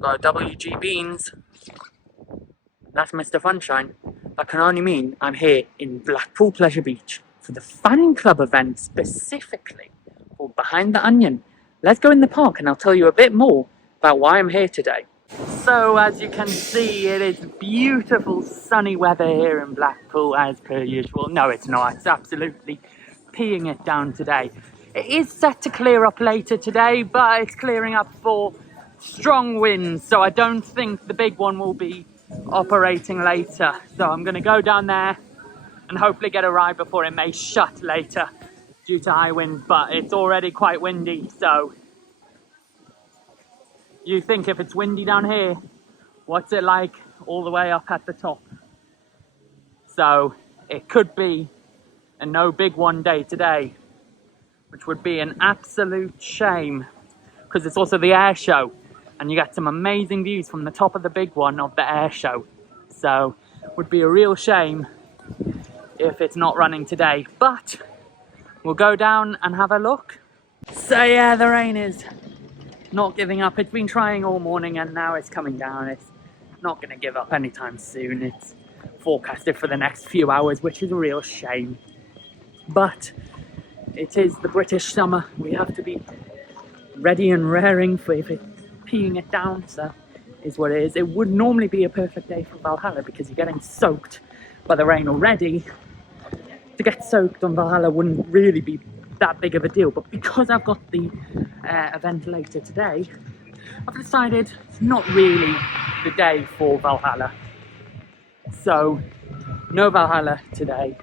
Got a WG Beans. That's Mr. Funshine. That can only mean I'm here in Blackpool Pleasure Beach for the fan club event specifically called Behind the Onion. Let's go in the park and I'll tell you a bit more about why I'm here today. So as you can see, it is beautiful sunny weather here in Blackpool as per usual. No, it's not. It's absolutely peeing it down today. It is set to clear up later today, but it's clearing up for strong winds, so I don't think the big one will be operating later. So I'm going to go down there and hopefully get a ride before it may shut later due to high winds, but it's already quite windy. So you think if it's windy down here, what's it like all the way up at the top? So it could be a no big one day today, which would be an absolute shame because it's also the air show and you get some amazing views from the top of the big one of the air show. So it would be a real shame if it's not running today, but we'll go down and have a look. So yeah, the rain is not giving up. It's been trying all morning and now it's coming down. It's not going to give up anytime soon. It's forecasted for the next few hours, which is a real shame. But it is the British summer. We have to be ready and raring for if it's peeing it down, so is what it is. It would normally be a perfect day for Valhalla because you're getting soaked by the rain already. To get soaked on Valhalla wouldn't really be that big of a deal, but because I've got the event later today, I've decided it's not really the day for Valhalla. So no Valhalla today,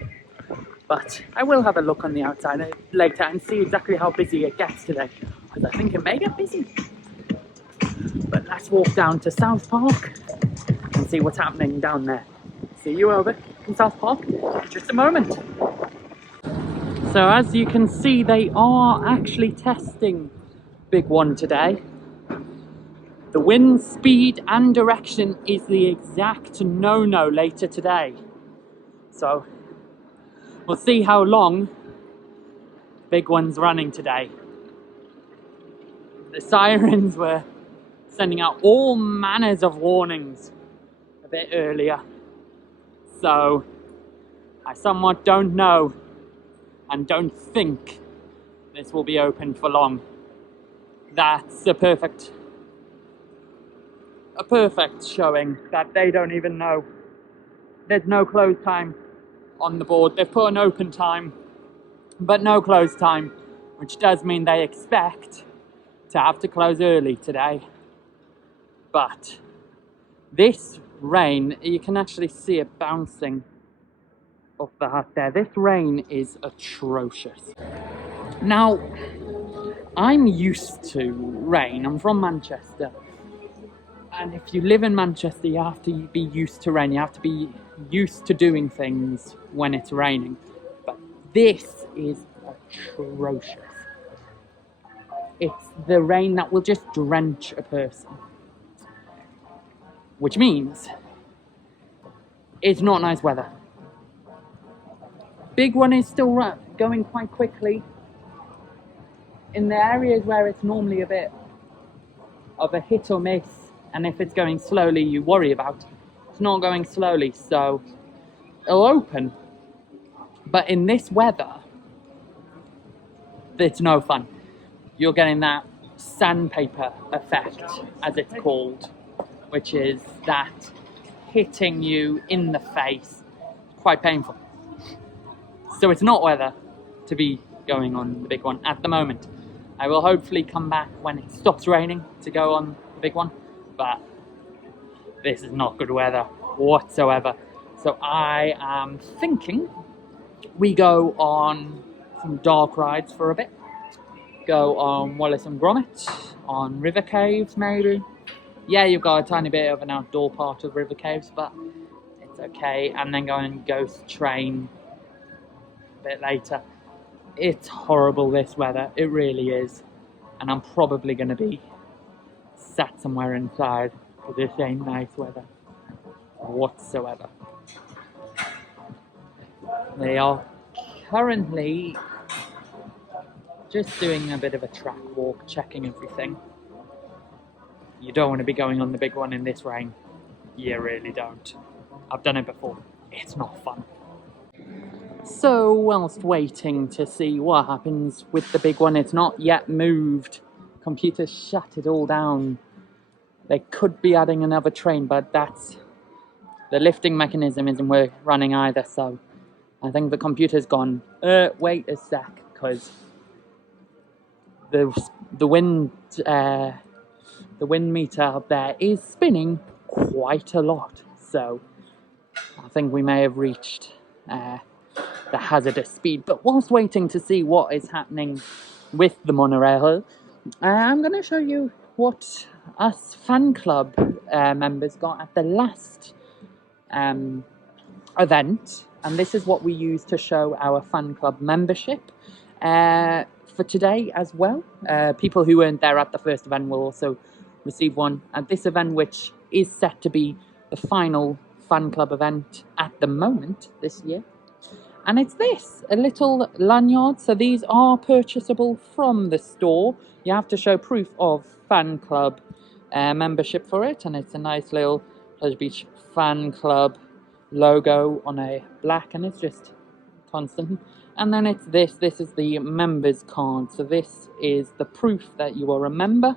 but I will have a look on the outside later and see exactly how busy it gets today, because I think it may get busy. But let's walk down to South Park and see what's happening down there. See you over in South Park in just a moment. So as you can see, they are actually testing Big One today. The wind speed and direction is the exact no-no later today. So we'll see how long Big One's running today. The sirens were sending out all manners of warnings a bit earlier. So I somewhat don't know and don't think this will be open for long. That's a perfect showing that they don't even know. There's no close time on the board. They've put an open time, but no close time, which does mean they expect to have to close early today. But this rain, you can actually see it bouncing off the hut there. This rain is atrocious. Now, I'm used to rain. I'm from Manchester. And if you live in Manchester, you have to be used to rain. You have to be used to doing things when it's raining. But this is atrocious. It's the rain that will just drench a person. Which means it's not nice weather. Big One is still going quite quickly. In the areas where it's normally a bit of a hit or miss, and if it's going slowly you worry about, it's not going slowly, so it'll open. But in this weather, it's no fun. You're getting that sandpaper effect, as it's called, which is that hitting you in the face, quite painful. So it's not weather to be going on the Big One at the moment. I will hopefully come back when it stops raining to go on the Big One, but this is not good weather whatsoever. So I am thinking we go on some dark rides for a bit. Go on Wallace and Gromit, on River Caves maybe. Yeah, you've got a tiny bit of an outdoor part of River Caves, but it's okay. And then go on Ghost Train a bit later. It's horrible, this weather. It really is. And I'm probably going to be sat somewhere inside because this ain't nice weather whatsoever. They are currently just doing a bit of a track walk, checking everything. You don't want to be going on the big one in this rain. You really don't. I've done it before. It's not fun. So whilst waiting to see what happens with the big one, it's not yet moved. Computers shut it all down. They could be adding another train, but that's... the lifting mechanism isn't running either, so I think the computer's gone, wait a sec, because the wind meter up there is spinning quite a lot, so I think we may have reached the hazardous speed. But whilst waiting to see what is happening with the monorail, I'm going to show you what us fan club members got at the last event, and this is what we use to show our fan club membership for today as well. People who weren't there at the first event will also receive one at this event, which is set to be the final fan club event at the moment this year. And it's this, a little lanyard. So these are purchasable from the store. You have to show proof of fan club membership for it, and it's a nice little Pleasure Beach fan club logo on a black, and it's just constant. And then it's this is the members card. So this is the proof that you are a member.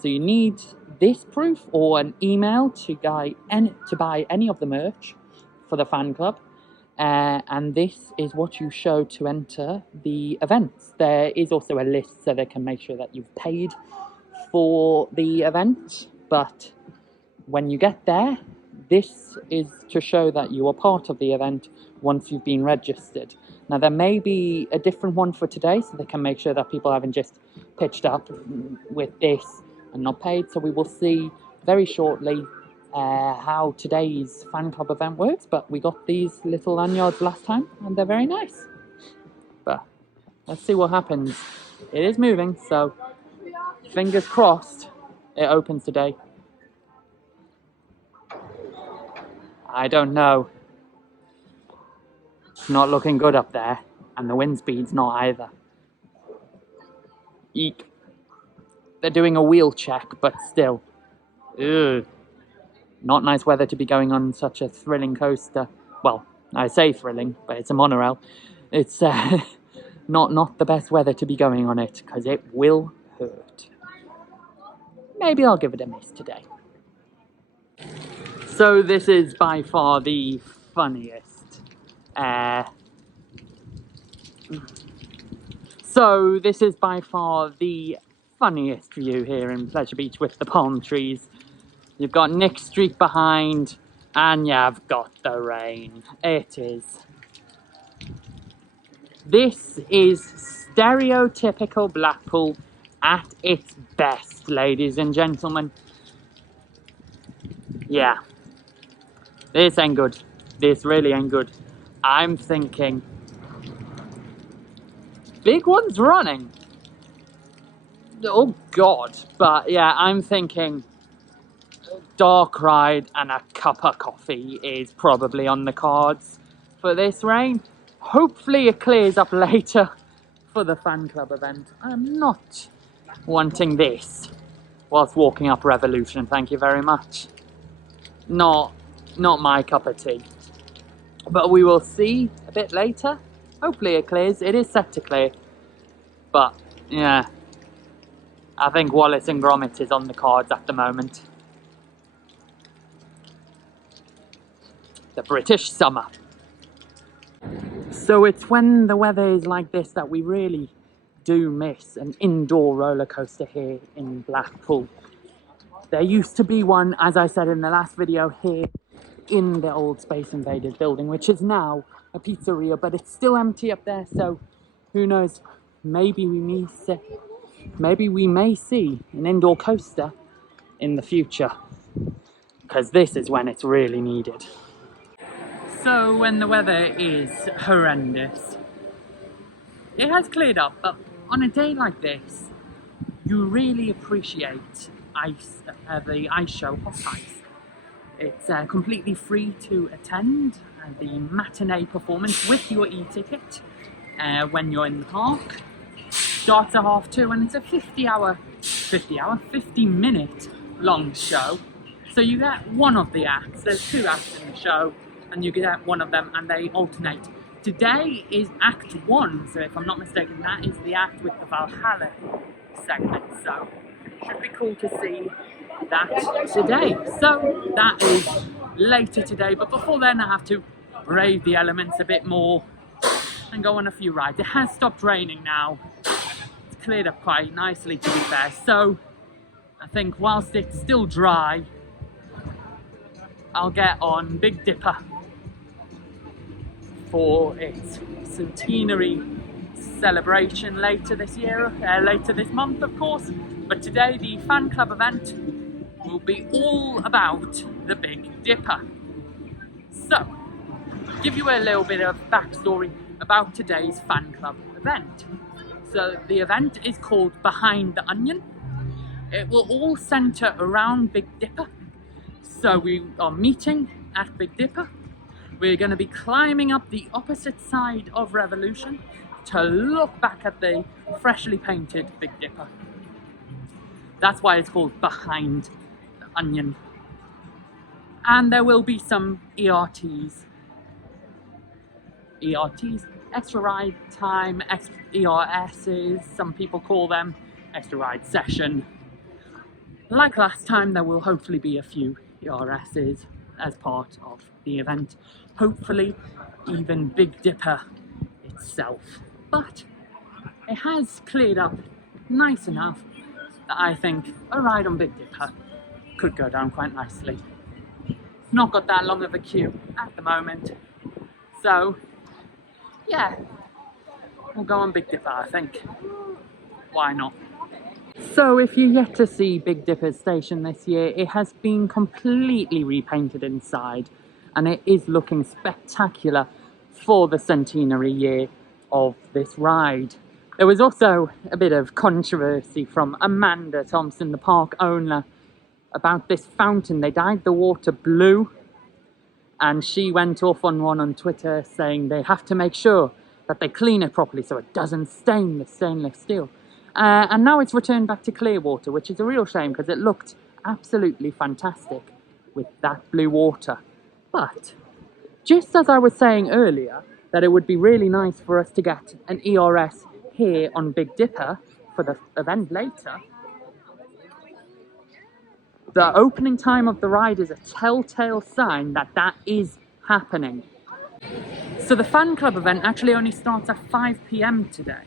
So you need this proof or an email to buy any of the merch for the fan club. And this is what you show to enter the events. There is also a list so they can make sure that you've paid for the event. But when you get there, this is to show that you are part of the event once you've been registered. Now, there may be a different one for today, so they can make sure that people haven't just pitched up with this and not paid. So we will see very shortly how today's fan club event works. But we got these little lanyards last time, and they're very nice. But let's see what happens. It is moving, so fingers crossed it opens today. I don't know. It's not looking good up there, and the wind speed's not either. Eek. They're doing a wheel check, but still. Ugh. Not nice weather to be going on such a thrilling coaster. Well, I say thrilling, but it's a monorail. It's not the best weather to be going on it, because it will hurt. Maybe I'll give it a miss today. So this is by far the funniest. So this is by far the funniest view here in Pleasure Beach with the palm trees. You've got Nick Street behind, and you've got the rain. It is. This is stereotypical Blackpool at its best, ladies and gentlemen. Yeah. This ain't good. This really ain't good. I'm thinking... big one's running. Oh, God. But, yeah, I'm thinking... dark ride and a cup of coffee is probably on the cards for this rain. Hopefully it clears up later for the fan club event. I'm not wanting this whilst walking up Revolution, thank you very much. Not my cup of tea. But we will see a bit later. Hopefully it clears. It is set to clear. But, yeah. I think Wallace and Gromit is on the cards at the moment. The British summer. So it's when the weather is like this that we really do miss an indoor roller coaster here in Blackpool. There used to be one, as I said in the last video, here in the old Space Invaders building, which is now a pizzeria, but it's still empty up there, so who knows, maybe we may see an indoor coaster in the future, because this is when it's really needed. So when the weather is horrendous, it has cleared up, but on a day like this, you really appreciate the ice show, Hot Ice. It's completely free to attend the matinee performance with your e-ticket when you're in the park. Starts at 2:30 and it's a 50-minute long show. So you get one of the acts, there's 2 acts in the show, and you get one of them and they alternate. Today is Act 1, so if I'm not mistaken, that is the act with the Valhalla segment. So should be cool to see that today. So that is later today, but before then I have to brave the elements a bit more and go on a few rides. It has stopped raining now. It's cleared up quite nicely, to be fair. So I think whilst it's still dry, I'll get on Big Dipper for its centenary celebration later this year, later this month of course. But today the fan club event will be all about the Big Dipper. So, give you a little bit of backstory about today's fan club event. So the event is called Behind the Onion. It will all centre around Big Dipper. So we are meeting at Big Dipper. We're going to be climbing up the opposite side of Revolution to look back at the freshly painted Big Dipper. That's why it's called Behind the Onion. And there will be some ERTs, extra ride time, extra ERSs, some people call them, extra ride session. Like last time, there will hopefully be a few ERSs as part of the event. Hopefully even Big Dipper itself. But it has cleared up nice enough that I think a ride on Big Dipper could go down quite nicely. Not got that long of a queue at the moment. So yeah, we'll go on Big Dipper, I think. Why not? So if you're yet to see Big Dipper's station this year, it has been completely repainted inside and it is looking spectacular for the centenary year of this ride. There was also a bit of controversy from Amanda Thompson, the park owner, about this fountain. They dyed the water blue and she went off on one on Twitter saying they have to make sure that they clean it properly so it doesn't stain the stainless steel. And now it's returned back to clear water, which is a real shame because it looked absolutely fantastic with that blue water. But just as I was saying earlier that it would be really nice for us to get an ERS here on Big Dipper for the event later, the opening time of the ride is a telltale sign that that is happening. So the fan club event actually only starts at 5 PM today.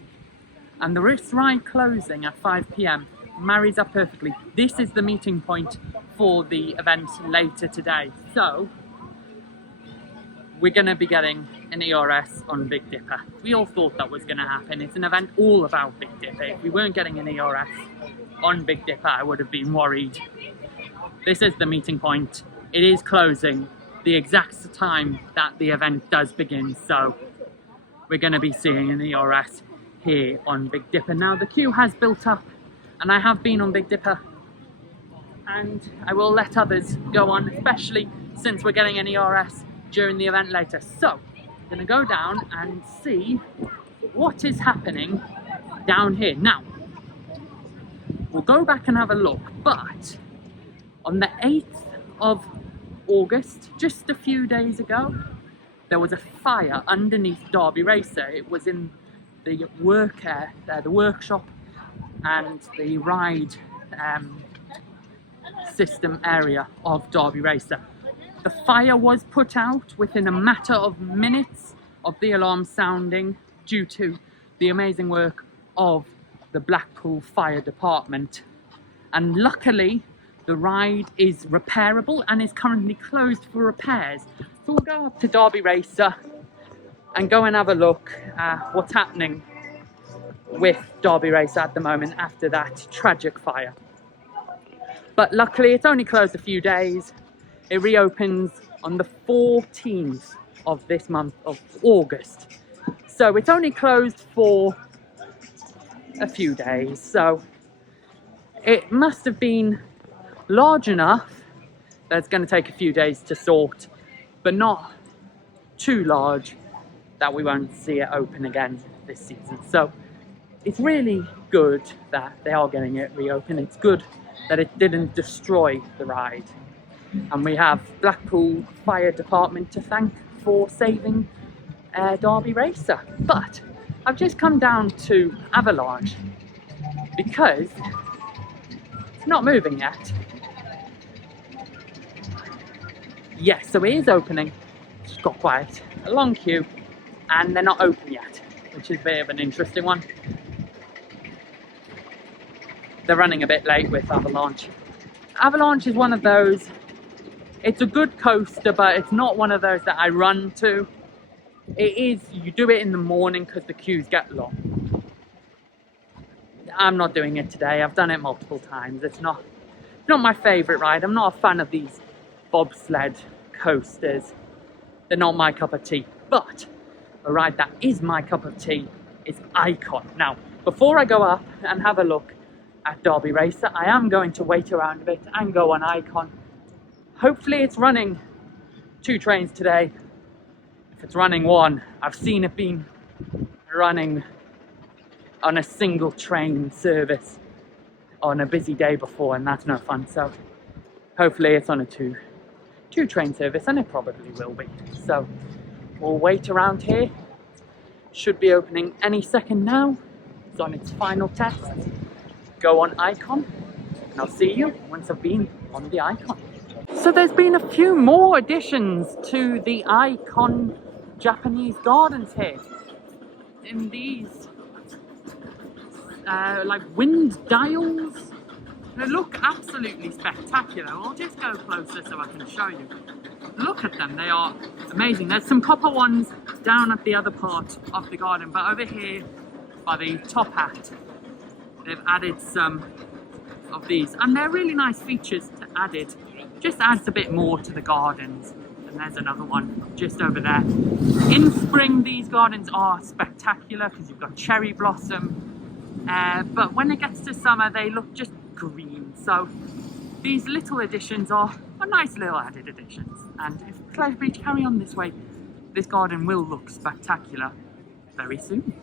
And the race ride closing at 5 PM marries up perfectly. This is the meeting point for the event later today. So we're going to be getting an ERS on Big Dipper. We all thought that was going to happen. It's an event all about Big Dipper. If we weren't getting an ERS on Big Dipper, I would have been worried. This is the meeting point. It is closing the exact time that the event does begin. So we're going to be seeing an ERS here on Big Dipper. Now the queue has built up and I have been on Big Dipper and I will let others go on, especially since we're getting an ERS during the event later. So I'm going to go down and see what is happening down here. Now we'll go back and have a look, but on the 8th of August, just a few days ago, there was a fire underneath Derby Racer. It was in the workshop and the ride system area of Derby Racer. The fire was put out within a matter of minutes of the alarm sounding due to the amazing work of the Blackpool Fire Department. And luckily, the ride is repairable and is currently closed for repairs. So we'll go up to Derby Racer and go and have a look at what's happening with Derby Racer at the moment after that tragic fire. But luckily it's only closed a few days. It reopens on the 14th of this month of August. So it's only closed for a few days. So it must have been large enough that it's going to take a few days to sort, but not too large that we won't see it open again this season. So it's really good that they are getting it reopened. It's good that it didn't destroy the ride. And we have Blackpool Fire Department to thank for saving Derby Racer. But I've just come down to Avalanche because it's not moving yet. Yes, so it is opening. It's got quite a long queue and they're not open yet, which is a bit of an interesting one. They're running a bit late with Avalanche. Avalanche is one of those, it's a good coaster, but it's not one of those that I run to. It is, you do it in the morning because the queues get long. I'm not doing it today. I've done it multiple times. It's not my favourite ride. I'm not a fan of these bobsled coasters. They're not my cup of tea. But a ride that is my cup of tea is Icon. Now, before I go up and have a look at Derby Racer, I am going to wait around a bit and go on Icon. Hopefully it's running 2 trains today. If it's running 1, I've seen it being running on a single train service on a busy day before, and that's no fun. So hopefully it's on a two train service, and it probably will be. So we'll wait around here. Should be opening any second now. It's on its final test. Go on Icon, and I'll see you once I've been on the Icon. So there's been a few more additions to the Icon Japanese gardens here. In these like wind dials. They look absolutely spectacular. I'll just go closer so I can show you. Look at them, they are amazing. There's some copper ones down at the other part of the garden, but over here by the top hat, they've added some of these, and they're really nice features to add it. Just adds a bit more to the gardens. And there's another one just over there. In spring, these gardens are spectacular because you've got cherry blossom, but when it gets to summer, they look just green. So these little additions are nice little added additions. And if Pleasure Beach carry on this way, this garden will look spectacular very soon.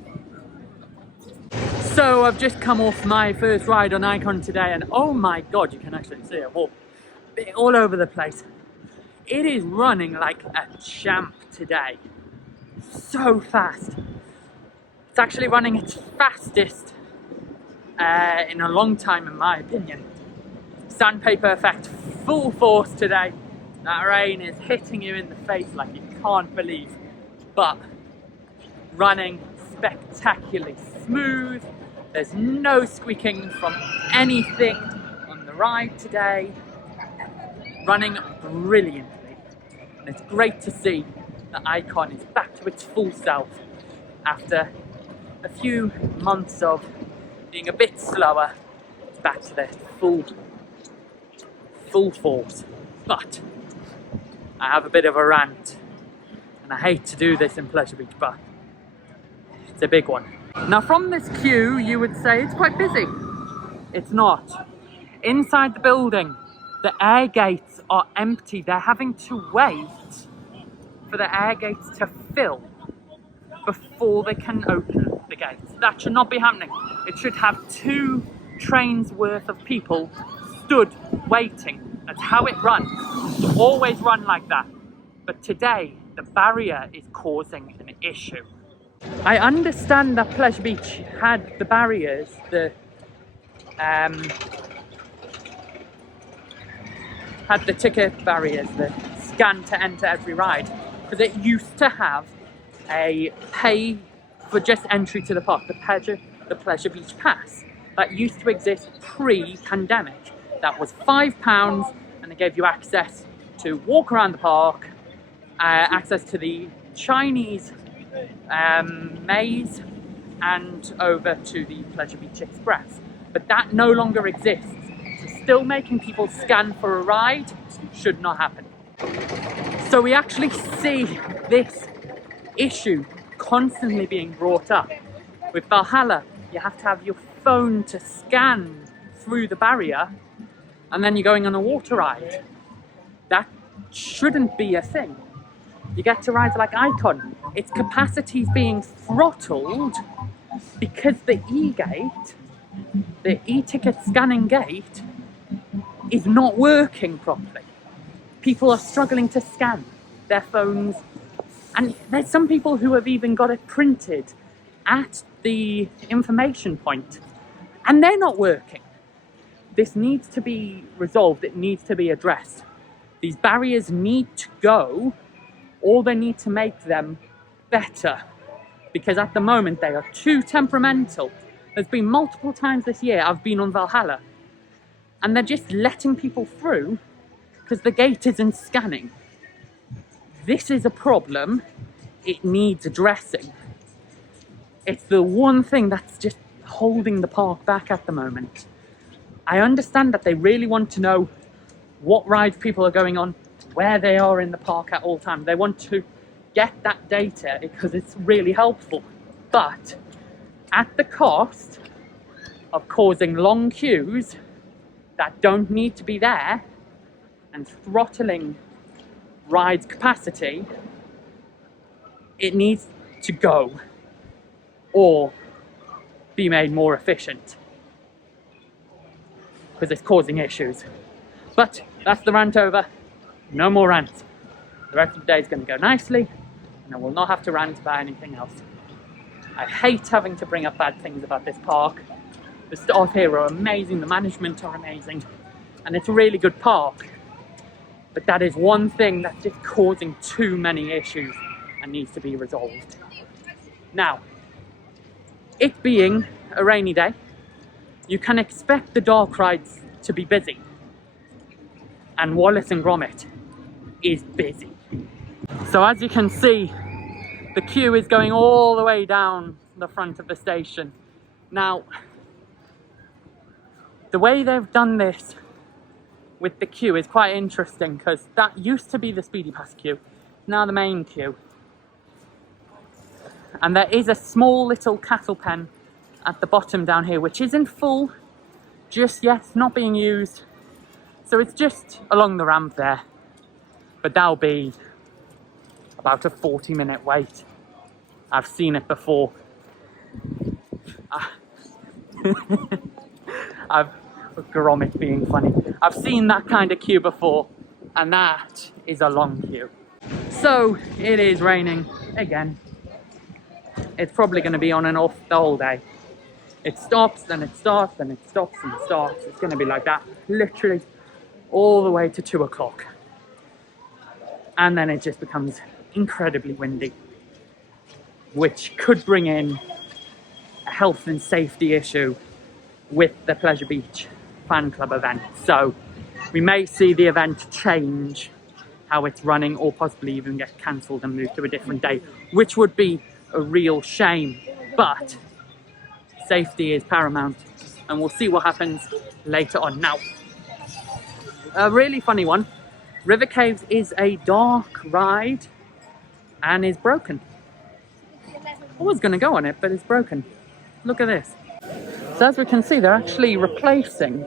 So I've just come off my first ride on Icon today, and oh my god, you can actually see it all over the place. It is running like a champ today. So fast. It's actually running its fastest in a long time, in my opinion. Sandpaper effect full force today. That rain is hitting you in the face like you can't believe, but running spectacularly smooth. There's no squeaking from anything on the ride today. Running brilliantly, and it's great to see that Icon is back to its full self after a few months of being a bit slower. It's back to their full force. But I have a bit of a rant, and I hate to do this in Pleasure Beach, but it's a big one. Now from this queue, you would say it's quite busy. It's not. Inside the building, the air gates are empty. They're having to wait for the air gates to fill before they can open the gates. That should not be happening. It should have 2 trains worth of people stood waiting. That's how it runs. It's always run like that. But today, the barrier is causing an issue. I understand that Pleasure Beach had the barriers, had the ticket barriers, the scan to enter every ride, because it used to have a pay for just entry to the park, the Pleasure Beach Pass. That used to exist pre-pandemic. That was £5, and it gave you access to walk around the park, access to the Chinese maze, and over to the Pleasure Beach Express. But that no longer exists. Still making people scan for a ride should not happen. So we actually see this issue constantly being brought up. With Valhalla, you have to have your phone to scan through the barrier, and then you're going on a water ride. That shouldn't be a thing. You get to rides like Icon, its capacity is being throttled because the e-gate, the e-ticket scanning gate, is not working properly. People are struggling to scan their phones, and there's some people who have even got it printed at the information point, and they're not working. This needs to be resolved, it needs to be addressed. These barriers need to go, or they need to make them better, because at the moment they are too temperamental. There's been multiple times this year I've been on Valhalla, and they're just letting people through because the gate isn't scanning. This is a problem, it needs addressing. It's the one thing that's just holding the park back at the moment. I understand that they really want to know what rides people are going on, where they are in the park at all times. They want to get that data because it's really helpful. But at the cost of causing long queues that don't need to be there and throttling rides capacity, it needs to go or be made more efficient because it's causing issues. But that's the rant over. No more rants. The rest of the day is going to go nicely and I will not have to rant about anything else. I hate having to bring up bad things about this park. The staff here are amazing, the management are amazing, and it's a really good park. But that is one thing that's just causing too many issues and needs to be resolved. Now, it being a rainy day, you can expect the dark rides to be busy. And Wallace and Gromit is busy. So as you can see, the queue is going all the way down the front of the station. Now, the way they've done this with the queue is quite interesting because that used to be the Speedy Pass queue, now the main queue. And there is a small little cattle pen at the bottom down here, which isn't full just yet, it's not being used. So it's just along the ramp there, but that'll be about a 40-minute wait. I've seen it before. Gromit being funny. I've seen that kind of queue before, and that is a long queue. So it is raining again. It's probably going to be on and off the whole day. It stops, then it starts, then it stops and starts. It's going to be like that, literally all the way to 2 o'clock. And then it just becomes incredibly windy, which could bring in a health and safety issue with the Pleasure Beach fan club event. So we may see the event change how it's running, or possibly even get cancelled and moved to a different day, which would be a real shame. But safety is paramount, and we'll see what happens later on. Now, a really funny one. River Caves is a dark ride and is broken. I was going to go on it, but it's broken. Look at this. So as we can see, they're actually replacing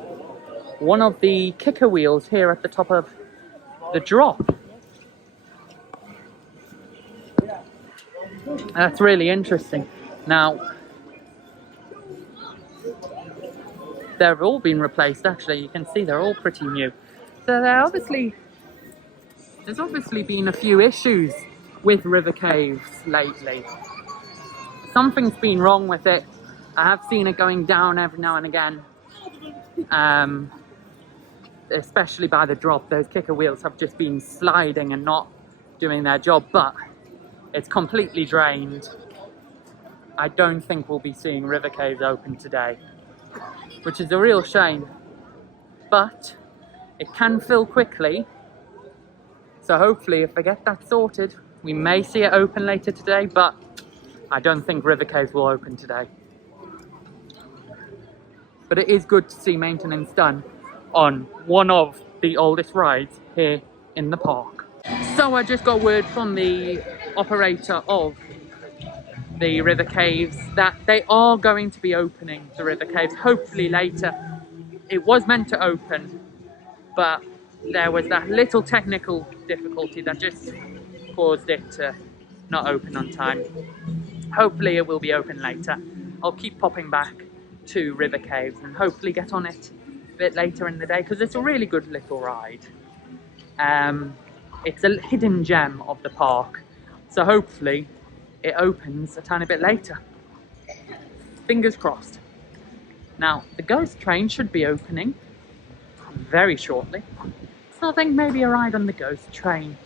one of the kicker wheels here at the top of the drop. That's really interesting. Now, they've all been replaced, actually. You can see they're all pretty new. So there's obviously been a few issues with River Caves lately. Something's been wrong with it. I have seen it going down every now and again. Especially by the drop. Those kicker wheels have just been sliding and not doing their job, but it's completely drained. I don't think we'll be seeing River Caves open today, which is a real shame. But it can fill quickly, so hopefully if they get that sorted, we may see it open later today, but I don't think River Caves will open today. But it is good to see maintenance done on one of the oldest rides here in the park. So I just got word from the operator of the River Caves that they are going to be opening the River Caves, hopefully later. It was meant to open, but there was that little technical difficulty that just caused it to not open on time. Hopefully it will be open later. I'll keep popping back to River Caves and hopefully get on it bit later in the day because it's a really good little ride. It's a hidden gem of the park, so hopefully it opens a tiny bit later. Fingers crossed. Now, the ghost train should be opening very shortly, so I think maybe a ride on the ghost train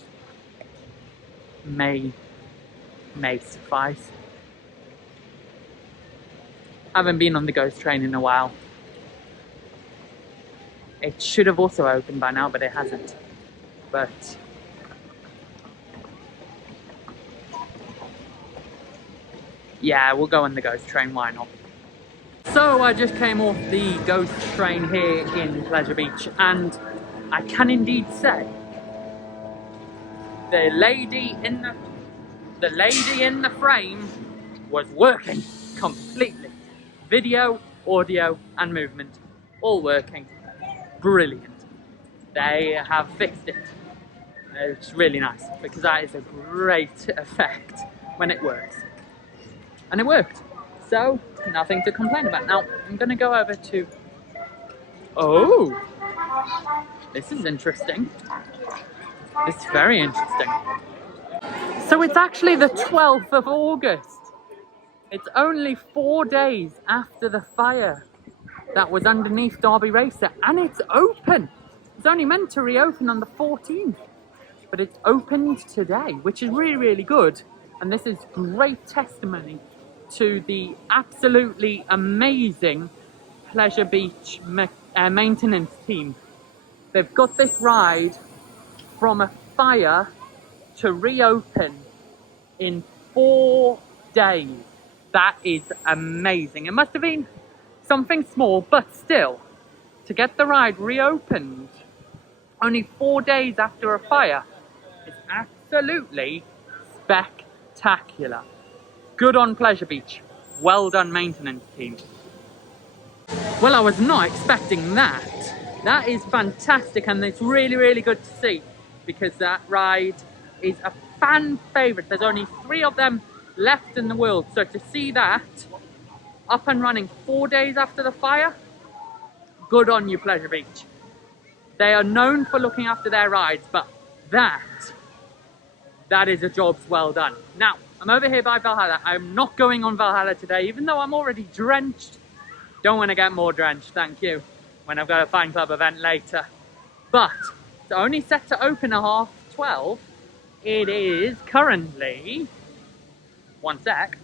may suffice. Haven't been on the ghost train in a while. It should have also opened by now, but it hasn't. But yeah, we'll go on the ghost train, why not? So I just came off the ghost train here in Pleasure Beach, and I can indeed say the lady in the frame was working completely. Video, audio and movement all working. Brilliant. They have fixed it. It's really nice because that is a great effect when it works. And it worked. So, nothing to complain about. Now, I'm going to go over to... Oh! This is interesting. This is very interesting. So it's actually the 12th of August. It's only 4 days after the fire that was underneath Derby Racer, and it's open. It's only meant to reopen on the 14th, but it's opened today, which is really, really good. And this is great testimony to the absolutely amazing Pleasure Beach maintenance team. They've got this ride from a fire to reopen in 4 days. That is amazing. It must have been something small, but still, to get the ride reopened only 4 days after a fire is absolutely spectacular. Good on Pleasure Beach. Well done, maintenance team. Well, I was not expecting that. That is fantastic, and it's really, really good to see because that ride is a fan favourite. There's only 3 of them left in the world, so to see that up and running 4 days after the fire, good on you, Pleasure Beach. They are known for looking after their rides, but that is a job well done. Now, I'm over here by Valhalla. I'm not going on Valhalla today, even though I'm already drenched. Don't want to get more drenched, thank you, when I've got a fan club event later. But it's only set to open at 12:30. It is currently, one sec,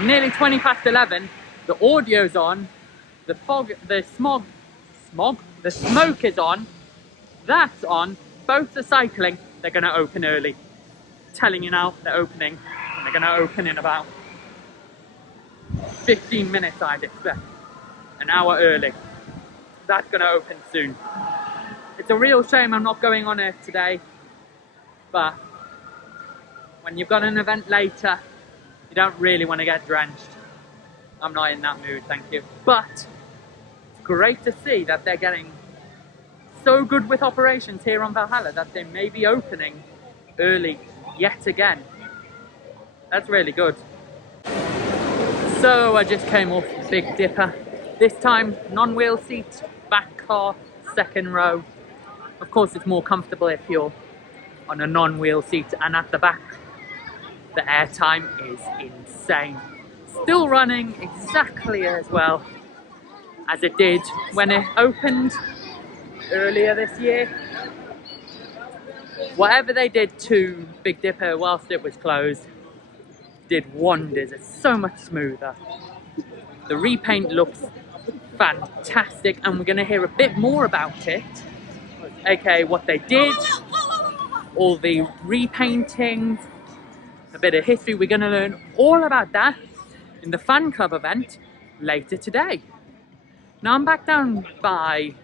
nearly 11:20. The audio's on, the smoke is on, that's on, both are cycling. They're going to open early. Telling you now, they're opening, and they're going to open in about 15 minutes, I'd expect. An hour early. That's going to open soon. It's a real shame I'm not going on it today, but when you've got an event later, you don't really want to get drenched. I'm not in that mood, thank you. But it's great to see that they're getting so good with operations here on Valhalla that they may be opening early yet again. That's really good. So I just came off Big Dipper. This time, non-wheel seat, back car, second row. Of course, it's more comfortable if you're on a non-wheel seat, and at the back, the airtime is insane. Still running exactly as well as it did when it opened earlier this year. Whatever they did to Big Dipper whilst it was closed did wonders. It's so much smoother. The repaint looks fantastic, and we're going to hear a bit more about it. Okay, what they did, all the repainting, a bit of history. We're going to learn all about that in the fan club event later today. Now I'm back down by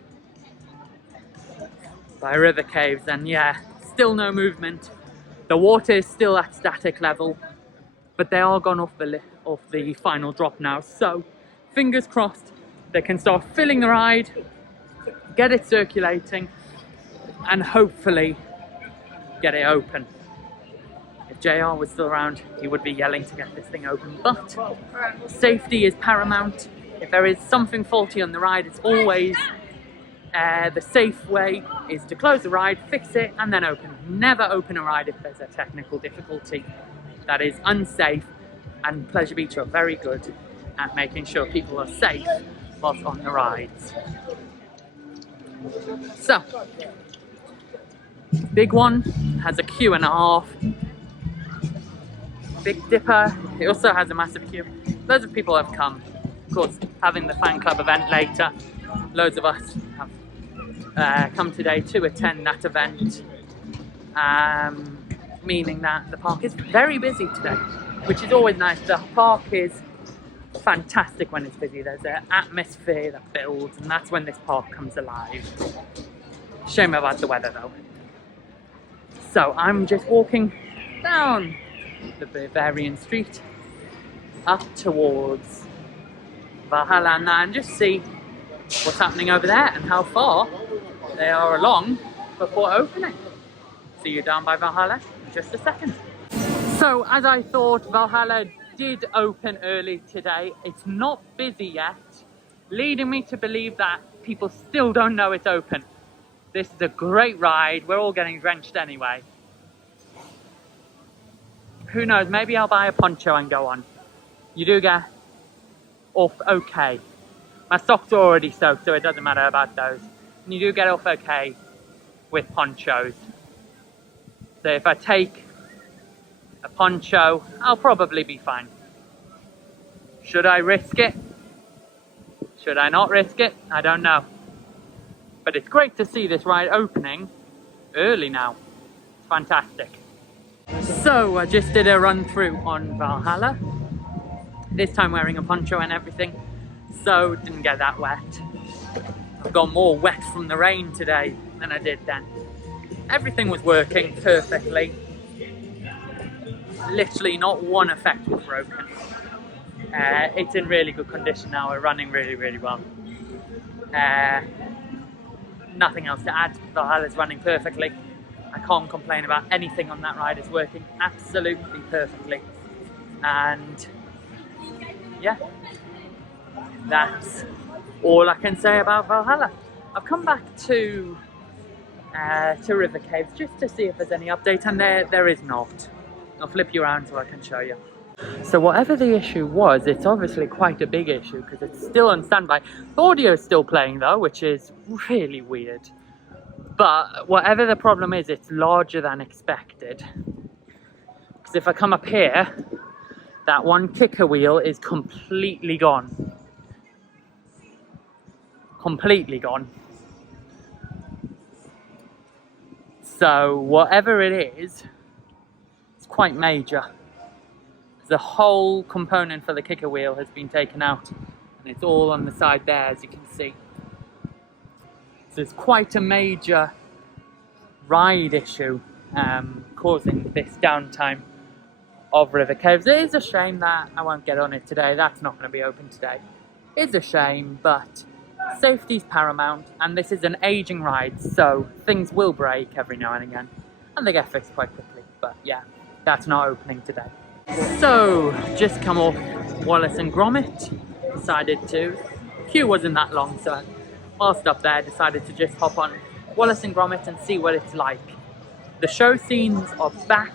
River Caves, and yeah, still no movement. The water is still at static level, but they are gone off the final drop now. So fingers crossed they can start filling the ride, get it circulating, and hopefully get it open. If JR was still around, he would be yelling to get this thing open, but safety is paramount. If there is something faulty on the ride, it's always the safe way is to close the ride, fix it, and then open. Never open a ride if there's a technical difficulty. That is unsafe, and Pleasure Beach are very good at making sure people are safe whilst on the rides. So, big one has a queue and a half. Big Dipper, it also has a massive queue. Loads of people have come. Of course, having the fan club event later, loads of us have come today to attend that event, meaning that the park is very busy today, which is always nice. The park is fantastic when it's busy. There's an atmosphere that builds, and that's when this park comes alive. Shame about the weather though. So I'm just walking down the Bavarian Street up towards Valhalla now and just see what's happening over there and how far they are along before opening. See you down by Valhalla in just a second. So as I thought, Valhalla did open early today. It's not busy yet, leading me to believe that people still don't know it's open. This is a great ride. We're all getting drenched anyway. Who knows, maybe I'll buy a poncho and go on. You do get off okay. My socks are already soaked, so it doesn't matter about those. And you do get off okay with ponchos. So if I take a poncho, I'll probably be fine. Should I risk it? Should I not risk it? I don't know. But it's great to see this ride opening early now. It's fantastic. So I just did a run through on Valhalla. This time wearing a poncho and everything, so didn't get that wet. I've got more wet from the rain today than I did then. Everything was working perfectly. Literally not one effect was broken. It's in really good condition now. We're running really well. Nothing else to add. Valhalla's running perfectly. I can't complain about anything on that ride. It's working absolutely perfectly. And yeah, that's all I can say about Valhalla. I've come back to River Caves just to see if there's any update, and there is not. I'll flip you around so I can show you. So whatever the issue was, it's obviously quite a big issue because it's still on standby. The audio is still playing though, which is really weird. But whatever the problem is, it's larger than expected. Because if I come up here, that one kicker wheel is completely gone. Completely gone. So whatever it is, it's quite major. The whole component for the kicker wheel has been taken out, and it's all on the side there, as you can see. So it's quite a major ride issue causing this downtime of River Caves. It is a shame that I won't get on it today. That's not going to be open today. It's a shame, but safety's paramount, and this is an aging ride, so things will break every now and again, and they get fixed quite quickly. But yeah, that's not opening today. So, just come off Wallace and Gromit. Decided to. Queue wasn't that long, so whilst up there, decided to just hop on Wallace and Gromit and see what it's like. The show scenes are back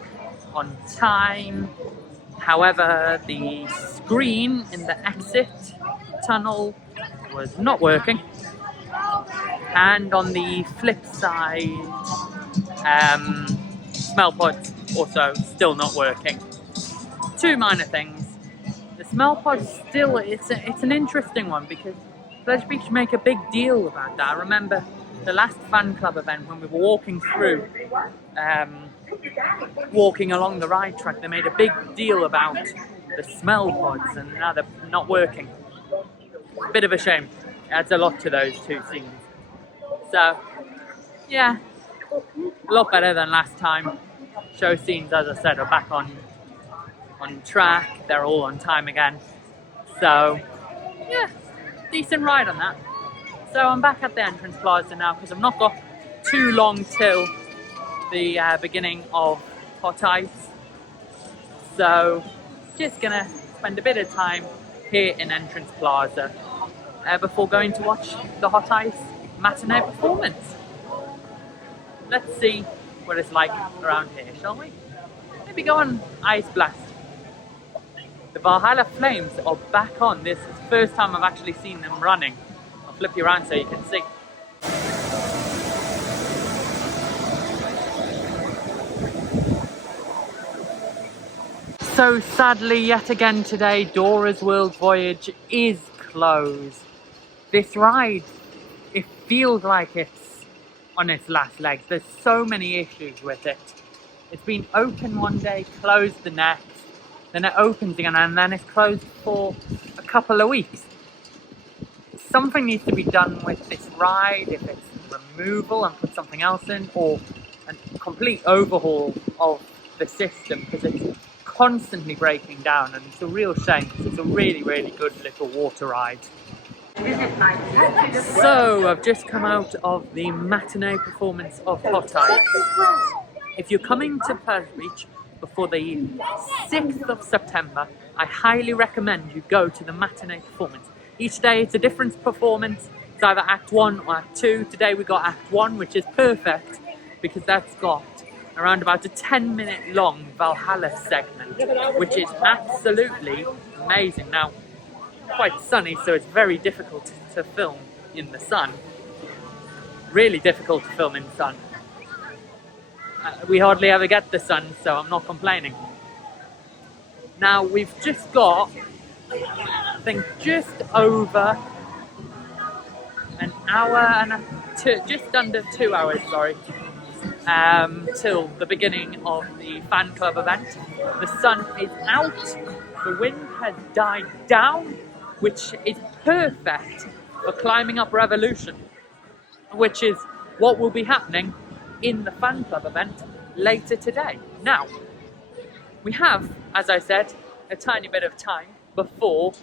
on time. However, the screen in the exit tunnel was not working. And on the flip side, smell pods also still not working. Two minor things. The smell pod still, it's an interesting one because Pleasure Beach make a big deal about that. I remember the last fan club event when we were walking through, walking along the ride track, they made a big deal about the smell pods, and now they're not working. Bit of a shame. Adds a lot to those two scenes. So, yeah, a lot better than last time. Show scenes, as I said, are back on track. They're all on time again. So, yeah, decent ride on that. So I'm back at the entrance plaza now because I've not got too long till the beginning of Hot Ice. So just gonna spend a bit of time here in Entrance Plaza before going to watch the Hot Ice matinee performance. Let's see what it's like around here, shall we? Maybe go on Ice Blast. The Valhalla Flames are back on. This is the first time I've actually seen them running. I'll flip you around so you can see. So sadly, yet again today, Dora's World Voyage is closed. This ride, it feels like it's on its last legs. There's so many issues with it. It's been open one day, closed the next, then it opens again, and then it's closed for a couple of weeks. Something needs to be done with this ride, if it's removal and put something else in, or a complete overhaul of the system, because it's constantly breaking down, and it's a real shame because it's a really, really good little water ride. So I've just come out of the matinee performance of Hot Ice. If you're coming to Pleasure Beach before the 6th of September, I highly recommend you go to the matinee performance. Each day it's a different performance. It's either Act 1 or Act 2. Today we got Act 1, which is perfect because that's got around about a 10-minute long Valhalla segment, which is absolutely amazing. Now, quite sunny, so it's very difficult to film in the sun. Really difficult to film in the sun. We hardly ever get the sun, so I'm not complaining. Now, we've just got, I think, just over an hour and just under 2 hours, sorry, till the beginning of the fan club event. The sun is out, the wind has died down, which is perfect for climbing up Revolution, which is what will be happening in the fan club event later today. Now, we have, as I said, a tiny bit of time before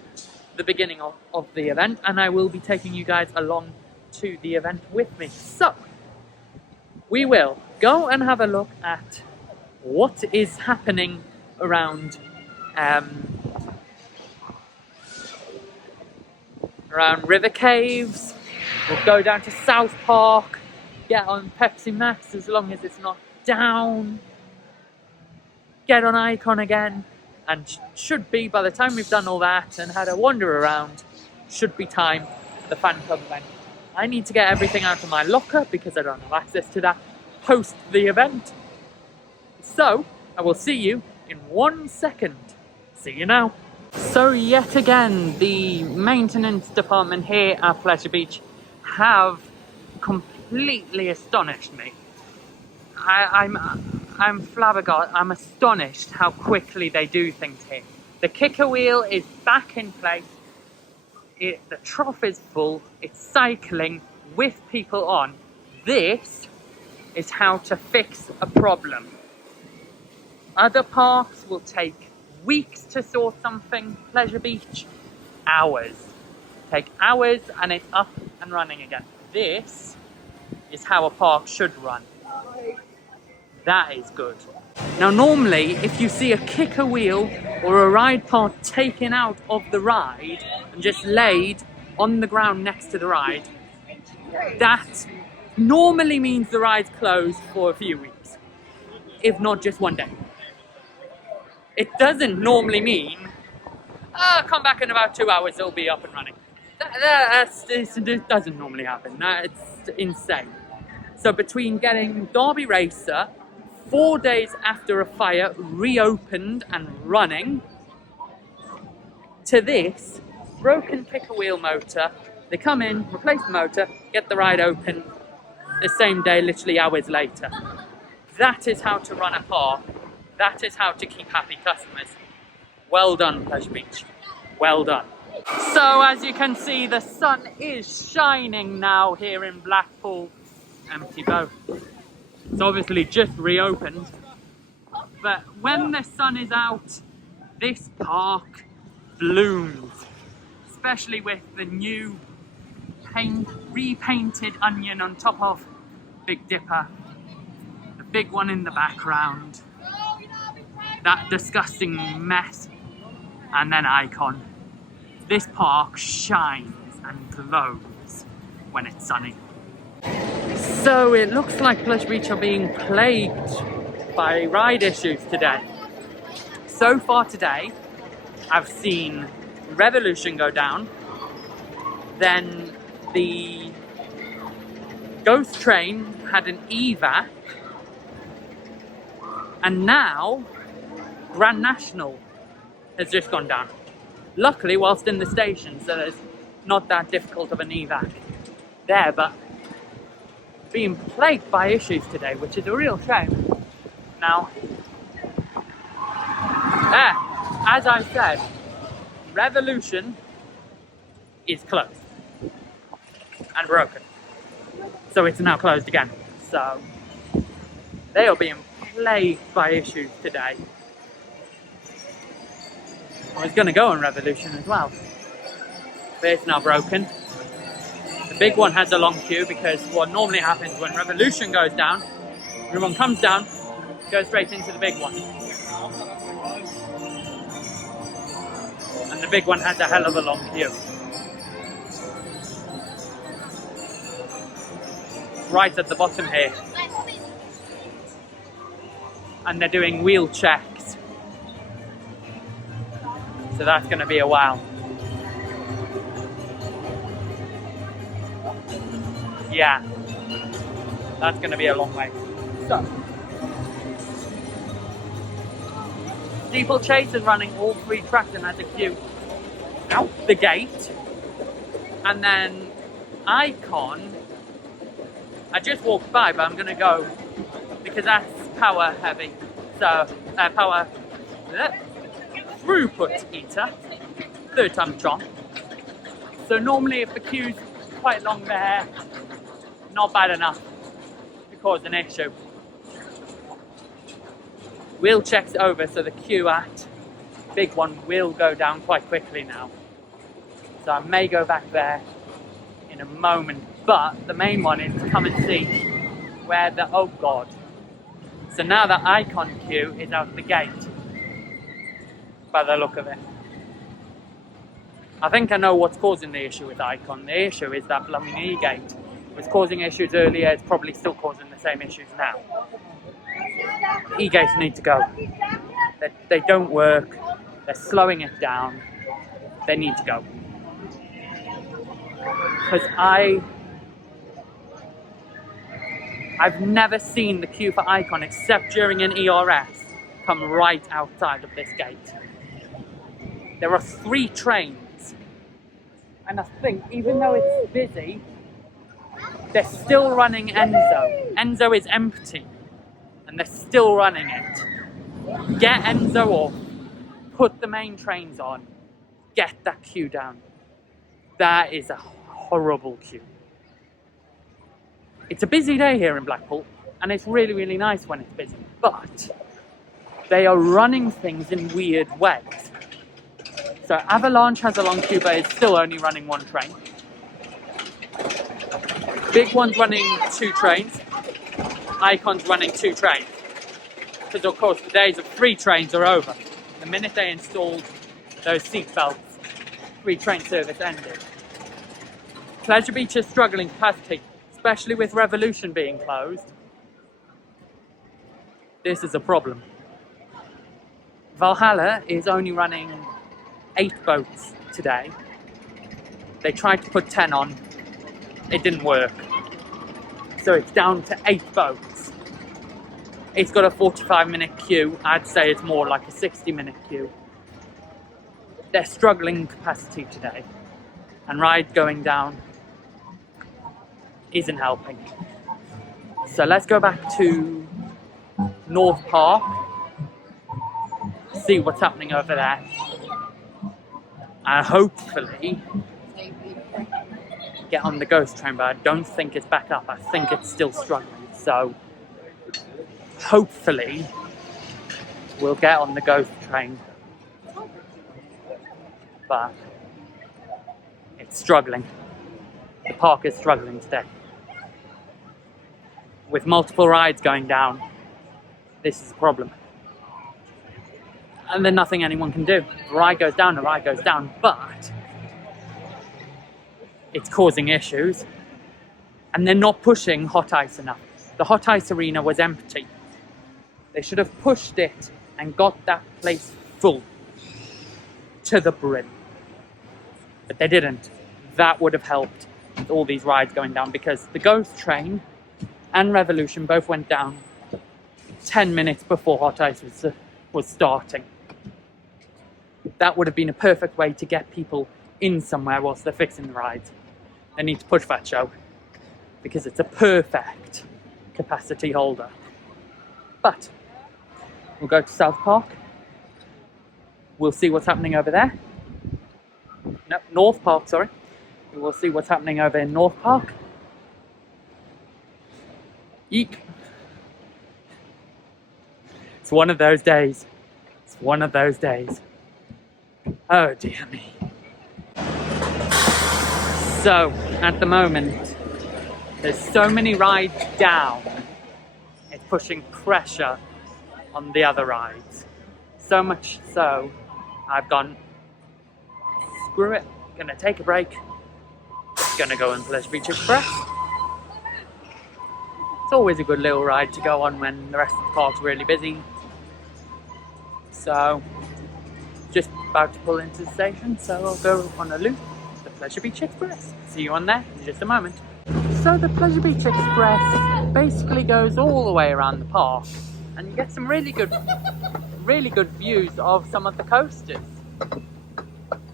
the beginning of the event, and I will be taking you guys along to the event with me. So, we will go and have a look at what is happening around River Caves. We'll go down to South Park, get on Pepsi Max as long as it's not down, get on Icon again, and should be, by the time we've done all that and had a wander around, should be time for the fan club event. I need to get everything out of my locker because I don't have access to that post the event. So, I will see you in 1 second. See you now. So yet again, the maintenance department here at Pleasure Beach have completely astonished me. I'm flabbergasted. I'm astonished how quickly they do things here. The kicker wheel is back in place. The trough is full. It's cycling with people on. This is how to fix a problem. Other parks will take weeks to sort something. Pleasure Beach, hours. Take hours and it's up and running again. This is how a park should run. That is good. Now normally, if you see a kicker wheel or a ride part taken out of the ride and just laid on the ground next to the ride, that normally means the ride's closed for a few weeks, if not just one day. It doesn't normally mean, come back in about 2 hours, it'll be up and running. It doesn't normally happen. It's insane. So between getting Derby Racer 4 days after a fire reopened and running, to this broken kicker wheel motor, they come in, replace the motor, get the ride open the same day, literally hours later. That is how to run a park. That is how to keep happy customers. Well done, Pleasure Beach. Well done. So as you can see, the sun is shining now here in Blackpool. Empty boat. It's obviously just reopened. But when the sun is out, this park blooms. Especially with the new repainted onion on top of Big Dipper. The big one in the background. that disgusting mess, and then Icon. This park shines and glows when it's sunny. So it looks like Plush Beach are being plagued by ride issues today. So far today, I've seen Revolution go down, then the Ghost Train had an evac, and now Grand National has just gone down. Luckily, whilst in the station, so there's not that difficult of an evac there, but being plagued by issues today, which is a real shame. Now, as I said, Revolution is closed and broken, so it's now closed again. So they are being plagued by issues today. I was going to go on Revolution as well, but it's now broken. The big one has a long queue because what normally happens when Revolution goes down, everyone comes down, goes straight into the big one. And the big one has a hell of a long queue. It's right at the bottom here. And they're doing wheel checks. So that's going to be a while. Yeah, that's going to be a long way. So, Steeplechase is running all 3 tracks and has a queue out the gate. And then Icon, I just walked by, but I'm going to go because that's power heavy. So, power throughput eater, 3rd time charm. So normally if the queue's quite long there, not bad enough to cause an issue. Wheel checks over, so the queue at big one will go down quite quickly now. So I may go back there in a moment, but the main one is to come and see where the, oh god. So now the Icon queue is out the gate, by the look of it. I think I know what's causing the issue with Icon. The issue is that blooming E-gate was causing issues earlier, it's probably still causing the same issues now. E-gates need to go. They don't work, they're slowing it down, they need to go. Because I've never seen the queue for Icon, except during an ERS, come right outside of this gate. There are 3 trains, and I think even though it's busy, they're still running Enzo. Enzo is empty, and they're still running it. Get Enzo off, put the main trains on, get that queue down. That is a horrible queue. It's a busy day here in Blackpool, and it's really, really nice when it's busy, but they are running things in weird ways. So Avalanche has a long queue, but it's still only running 1 train. Big one's running 2 trains. Icon's running 2 trains. Because of course the days of 3 trains are over. The minute they installed those seat belts, 3 train service ended. Pleasure Beach is struggling capacity, especially with Revolution being closed. This is a problem. Valhalla is only running 8 boats today. They tried to put 10 on, it didn't work. So it's down to 8 boats. It's got a 45-minute queue. I'd say it's more like a 60-minute queue. They're struggling capacity today. And ride going down isn't helping. So let's go back to North Park, see what's happening over there. And hopefully get on the Ghost Train, but I don't think it's back up. I think it's still struggling. So hopefully we'll get on the Ghost Train, but it's struggling. The park is struggling today. With multiple rides going down, this is a problem. and then nothing anyone can do. The ride goes down, but it's causing issues, and they're not pushing hot ice enough. The hot ice arena was empty. They should have pushed it and got that place full to the brim, but they didn't. That would have helped with all these rides going down, because the Ghost Train and Revolution both went down 10 minutes before hot ice was starting. That would have been a perfect way to get people in somewhere whilst they're fixing the rides. They need to push that show, because it's a perfect capacity holder. But we'll go to South Park. We'll see what's happening over there. No, North Park, sorry. We'll see what's happening over in North Park. Eek. It's one of those days. It's one of those days. Oh dear me. So, at the moment, there's so many rides down, it's pushing pressure on the other rides. So much so, I've gone, screw it, gonna take a break, gonna go on Pleasure Beach Express. It's always a good little ride to go on when the rest of the park's really busy. So, just about to pull into the station, so I'll go on a loop, the Pleasure Beach Express. See you on there in just a moment. So the Pleasure Beach Express basically goes all the way around the park, and you get some really good views of some of the coasters.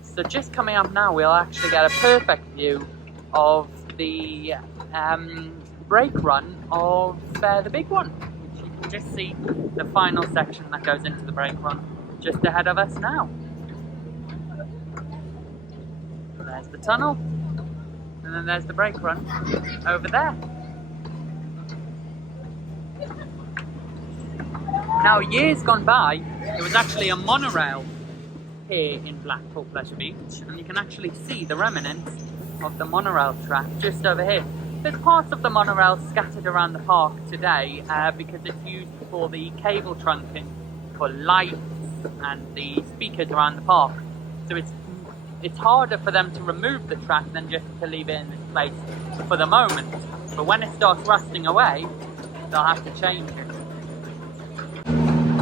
So just coming up now, we'll actually get a perfect view of the brake run of the big one, which you can just see the final section that goes into the brake run just ahead of us now. There's the tunnel, and then there's the brake run over there. Now, years gone by, there was actually a monorail here in Blackpool Pleasure Beach, and you can actually see the remnants of the monorail track just over here. There's parts of the monorail scattered around the park today because it's used for the cable trunking for lights and the speakers around the park. So it's harder for them to remove the track than just to leave it in this place for the moment. But when it starts rusting away, they'll have to change it.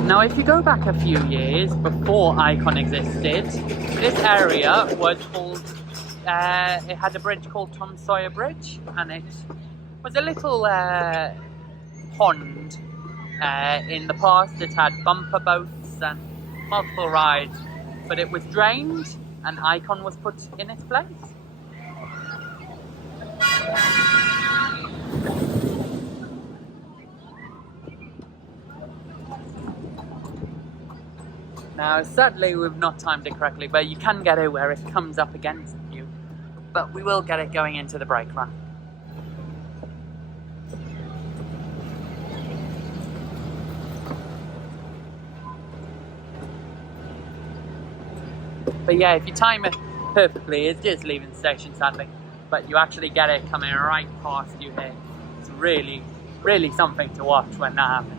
Now, if you go back a few years before Icon existed, this area was called, it had a bridge called Tom Sawyer Bridge, and it was a little pond. In the past, it had bumper boats and multiple rides, but it was drained and Icon was put in its place. Now, sadly, we've not timed it correctly, but you can get it where it comes up against you. But we will get it going into the brake run. But yeah, if you time it perfectly, it's just leaving the station, sadly. But you actually get it coming right past you here. It's really, really something to watch when that happens.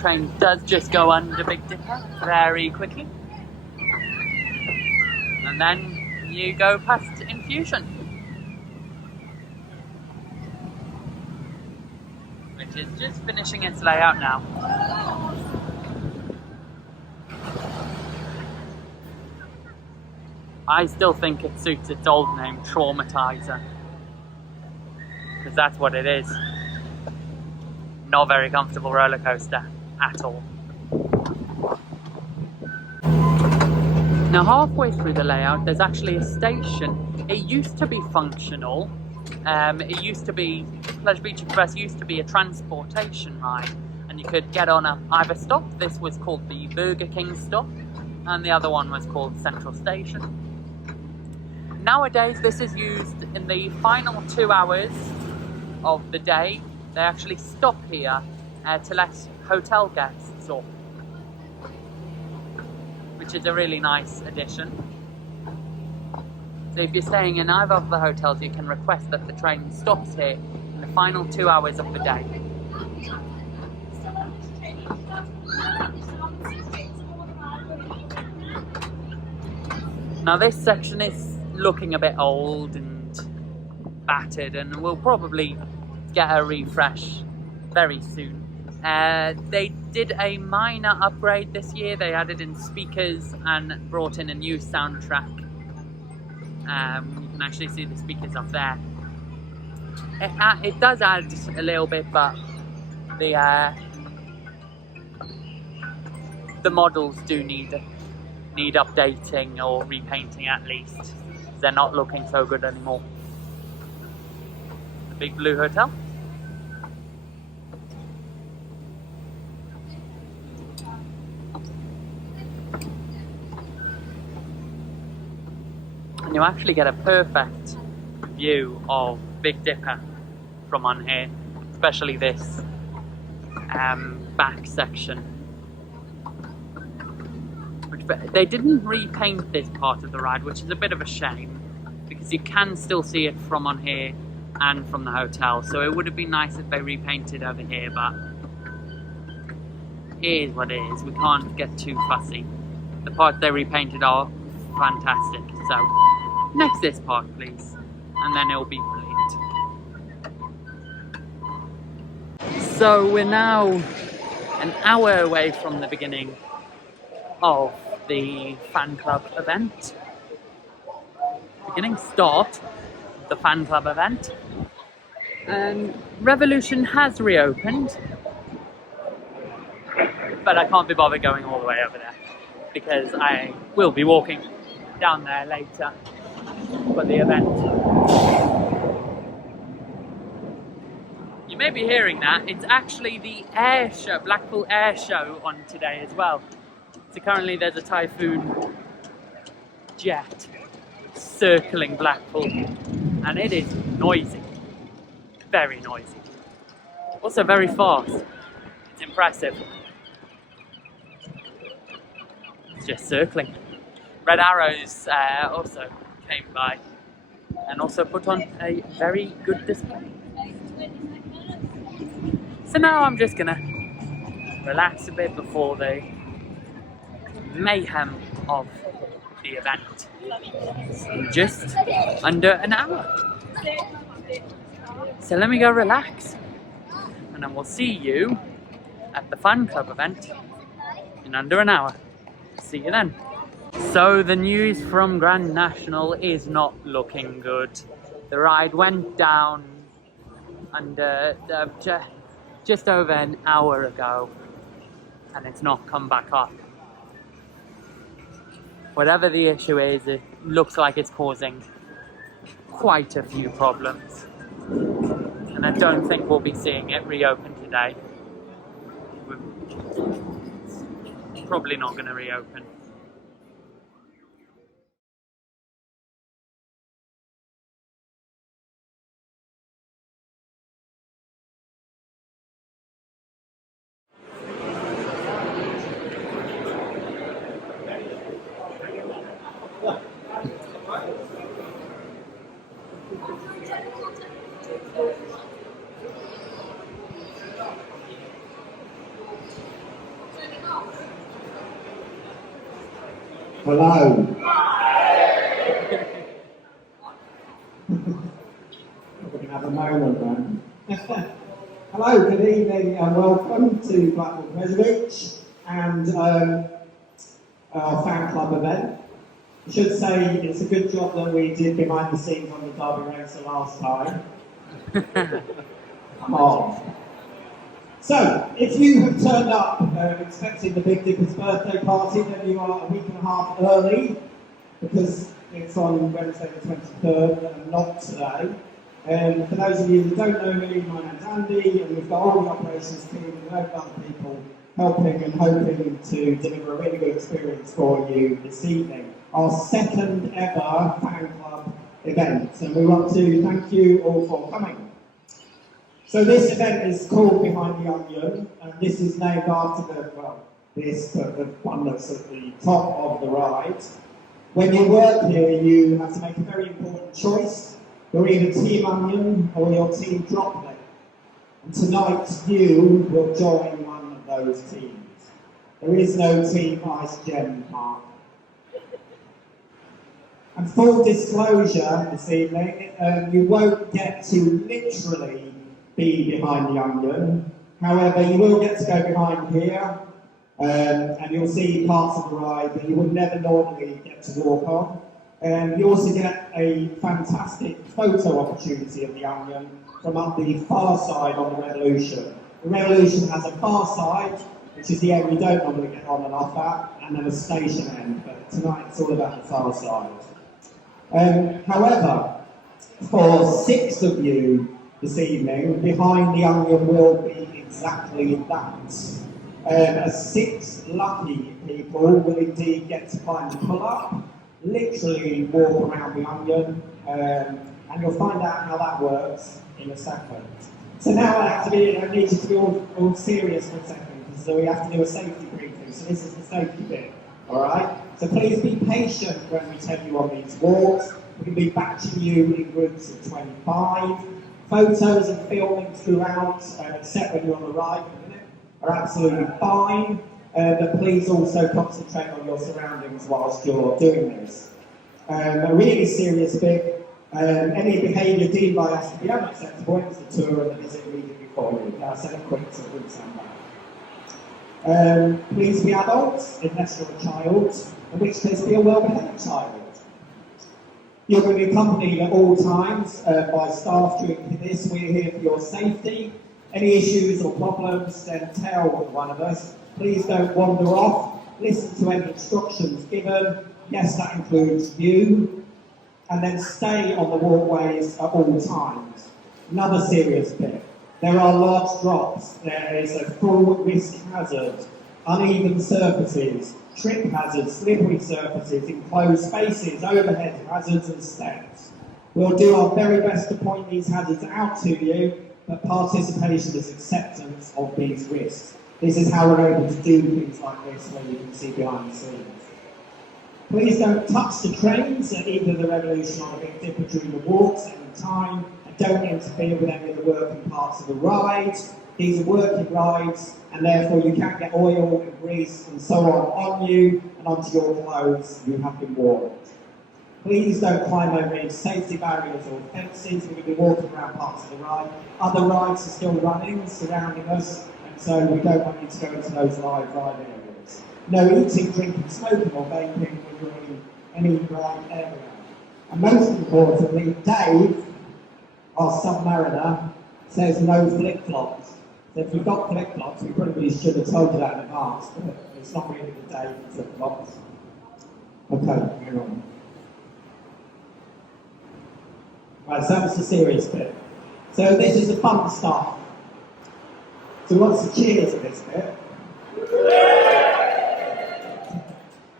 Train does just go under Big Dipper very quickly, and then you go past Infusion, which is just finishing its layout now. I still think it suits its old name, Traumatizer, because that's what it is. Not very comfortable roller coaster at all. Now, halfway through the layout, there's actually a station. It used to be functional. It used to be, Pleasure Beach Express used to be a transportation ride, and you could get on either stop. This was called the Burger King stop, and the other one was called Central Station. Nowadays, this is used in the final 2 hours of the day. They actually stop here to let hotel guests off. which is a really nice addition. So if you're staying in either of the hotels, you can request that the train stops here in the final 2 hours of the day. Now this section is looking a bit old and battered, and we'll probably get a refresh very soon. They did a minor upgrade this year. They added in speakers and brought in a new soundtrack. You can actually see the speakers up there. It does add a little bit, but the models do need updating or repainting at least. They're not looking so good anymore. The Big Blue Hotel. And you actually get a perfect view of Big Dipper from on here, especially this back section. They didn't repaint this part of the ride, which is a bit of a shame, because you can still see it from on here and from the hotel. So it would have been nice if they repainted over here, but it is what it is. We can't get too fussy. The parts they repainted are fantastic. So next this part, please, and then it'll be brilliant. So we're now an hour away from the beginning of the fan club event. Start of the fan club event. And Revolution has reopened, but I can't be bothered going all the way over there because I will be walking down there later for the event. You may be hearing that. It's actually the air show, Blackpool Air Show on today as well. So currently there's a Typhoon jet circling Blackpool, and it is noisy, very noisy. Also very fast. It's impressive. It's just circling. Red Arrows also came by and also put on a very good display. So now I'm just gonna relax a bit before the mayhem of the event. In just under an hour. So let me go relax, and then we'll see you at the fan club event in under an hour. See you then. So the news from Grand National is not looking good. The ride went down under just over an hour ago, and it's not come back up. Whatever the issue is, it looks like it's causing quite a few problems. And I don't think we'll be seeing it reopen today. It's probably not going to reopen. Hello. We're going to have a moment then. Hello, good evening and welcome to Blackpool Pleasure Beach and our fan club event. I should say it's a good job that we did behind the scenes on the Derby race the last time. Come on. So, if you have turned up expecting the Big Dipper's birthday party, then you are a week and a half early, because it's on Wednesday the 23rd and not today. For those of you that don't know me, my name's Andy, and we've got all the operations team and a load of other people helping and hoping to deliver a really good experience for you this evening. Our second ever fan club event, and we want to thank you all for coming. So this event is called Behind the Onion, and this is named after this, the one that's at the top of the ride. When you work here, you have to make a very important choice. You're either Team Onion or you're Team Droplet. And tonight you will join one of those teams. There is no Team Ice Gem Park. And full disclosure this evening, you won't get to literally be behind the onion. However, you will get to go behind here, and you'll see parts of the ride that you would never normally get to walk on. You also get a fantastic photo opportunity of the onion from up the far side on the Revolution. The Revolution has a far side, which is the area we don't normally get on and off at, and then a station end, but tonight it's all about the far side. However, for 6 of you this evening, behind the onion will be exactly that. 6 lucky people will indeed get to climb the pull-up, literally walk around the onion, and you'll find out how that works in a second. So now I need you to be all serious for a second, because we have to do a safety briefing, so this is the safety bit, alright? So please be patient when we take you on these walks. We can be batching you in groups of 25. Photos and filming throughout, except when you're on the ride in a minute, are absolutely fine. But please also concentrate on your surroundings whilst you're doing this. A really serious bit, any behaviour deemed by us to be unacceptable ends the tour and the visit immediately following. Now, set a quick so it wouldn't sound bad. Please be adults, unless you're a child, in which case be a well-behaved child. You're going to be accompanied at all times by staff during this. We're here for your safety. Any issues or problems, then tell one of us. Please don't wander off. Listen to any instructions given. Yes, that includes you. And then stay on the walkways at all times. Another serious bit. There are large drops. There is a full risk hazard, uneven surfaces, trip hazards, slippery surfaces, enclosed spaces, overhead hazards and steps. We'll do our very best to point these hazards out to you, but participation is acceptance of these risks. This is how we're able to do things like this, where you can see behind the scenes. Please don't touch the trains at either the Revolution or the Big Dipper during the walks at any time, and don't interfere with any of the working parts of the ride. These are working rides, and therefore you can't get oil and grease and so on you and onto your clothes you have been warned. Please don't climb over any safety barriers or fences. We're going to be walking around parts of the ride. Other rides are still running, surrounding us, and so we don't want you to go into those live ride areas. No eating, drinking, smoking or vaping when you're in any ride area. And most importantly, Dave, our submariner, says no flip-flops. So if you've got flip-flops, we probably should have told you that in advance, but it's not really the day for flip-flops. Okay, hang on. Right, so that was the serious bit. So this is the fun stuff. So we want some cheers at this bit.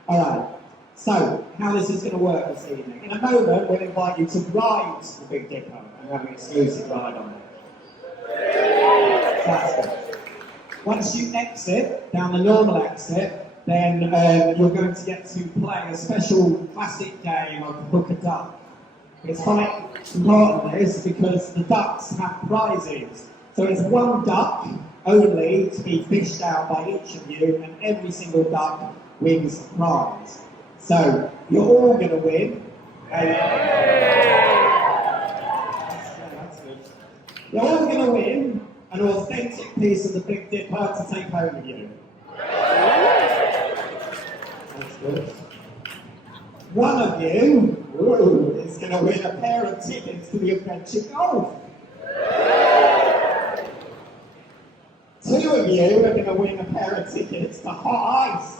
Alright, so how this is going to work this evening. In a moment, we'll invite you to ride the Big Dipper and have an exclusive ride on it. That's good. Once you exit down the normal exit, then you're going to get to play a special classic game of Hook a Duck. It's quite important this because the ducks have prizes. So it's one duck only to be fished out by each of you, and every single duck wins a prize. So you're all going to win. You're all going to win an authentic piece of the Big Dipper to take home with you. That's good. One of you is going to win a pair of tickets to the Adventure Golf. 2 of you are going to win a pair of tickets to Hot Ice.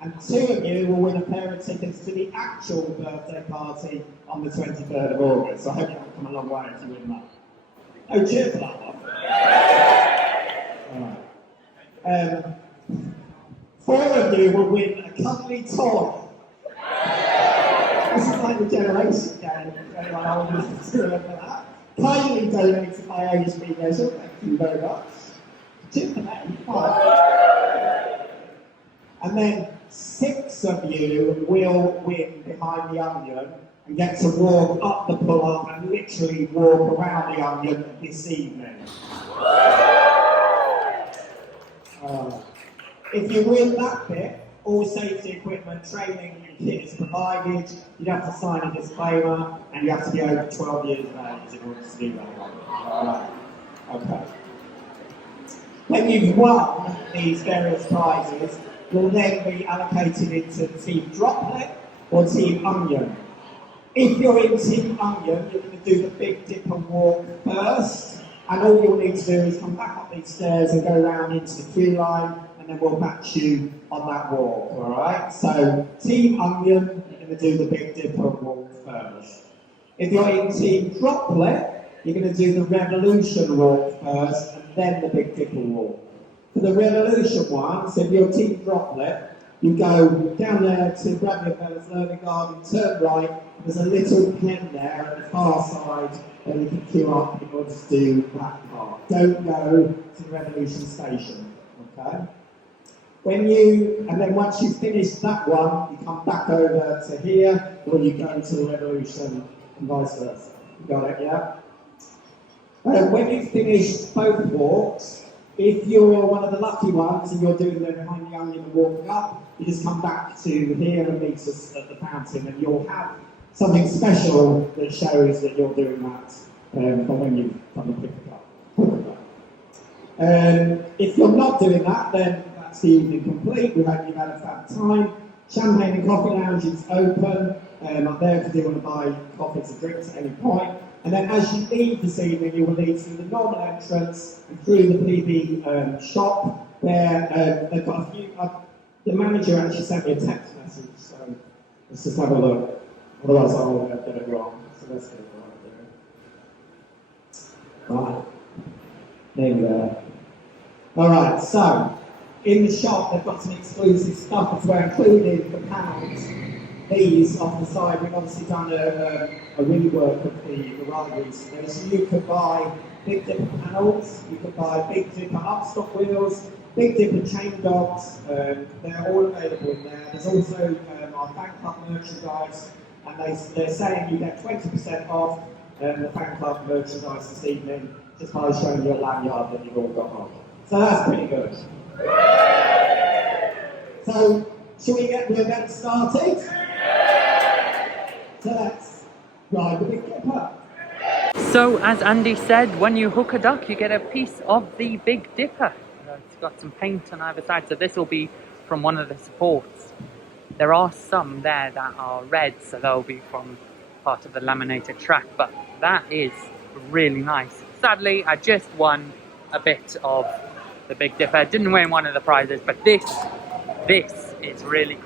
And 2 of you will win a pair of tickets to the actual birthday party on the 23rd of August. So I hope you haven't come a long way to win that. Oh, cheers for that one. All right. 4 of you will win a cuddly toy. This is like the generation game. Anyone older to remember that. Kindly donated by HB Leisure, thank you very much. And then 6 of you will win behind the onion and get to walk up the pull-up and literally walk around the onion this evening. If you win that bit, all safety equipment, training and kit is provided. You have to sign a disclaimer and you have to be over 12 years of age in order to do that one. Alright, okay. When you've won these various prizes, you'll then be allocated into Team Droplet or Team Onion. If you're in Team Onion, you're going to do the Big Dipper walk first, and all you'll need to do is come back up these stairs and go around into the queue line, and then we'll match you on that walk, alright? So, Team Onion, you're going to do the Big Dipper walk first. If you're in Team Droplet, you're going to do the Revolution walk first, and then the Big Dipper walk. For the Revolution one, so if you're Team Droplet, you go down there to Bradley Fellas Learning Garden, turn right, there's a little pen there at the far side where you can queue up in order to do that part. Don't go to the Revolution station, okay? And then once you've finished that one, you come back over to here, or you go to the Revolution and vice versa. You got it, yeah? When you've finished both walks, if you're one of the lucky ones and you're doing them behind the onion and walking up, you just come back to here and meet us at the fountain, and you'll have something special that shows that you're doing that from when you come and pick it up. If you're not doing that, then that's the evening complete. We hope you've had a fab time. Champagne and Coffee Lounge is open up there if you do want to buy coffees or drinks at any point. And then as you leave this evening, you will leave through the normal entrance and through the BPB shop, where they've got a few. The manager actually sent me a text message, so let's just have a look. Otherwise, I'll get it wrong. So let's get it right there. Right. There we go. Alright, so in the shop, they've got some exclusive stuff as well, including the panels. These off the side, we've obviously done a rework of the ride recently. So you could buy Big Dipper panels, you could buy Big Dipper upstock wheels, Big Dipper chain dogs, they're all available in there. There's also our fan club merchandise, and they're saying you get 20% off the fan club merchandise this evening just by showing your lanyard that you've all got on. So that's pretty good. So, shall we get the event started? So let's ride the Big Dipper. So, as Andy said, when you hook a duck, you get a piece of the Big Dipper. It's got some paint on either side, so this will be from one of the supports. There are some there that are red, so they'll be from part of the laminated track, but that is really nice. Sadly, I just won a bit of the Big Dipper. I didn't win one of the prizes, but this is really cool.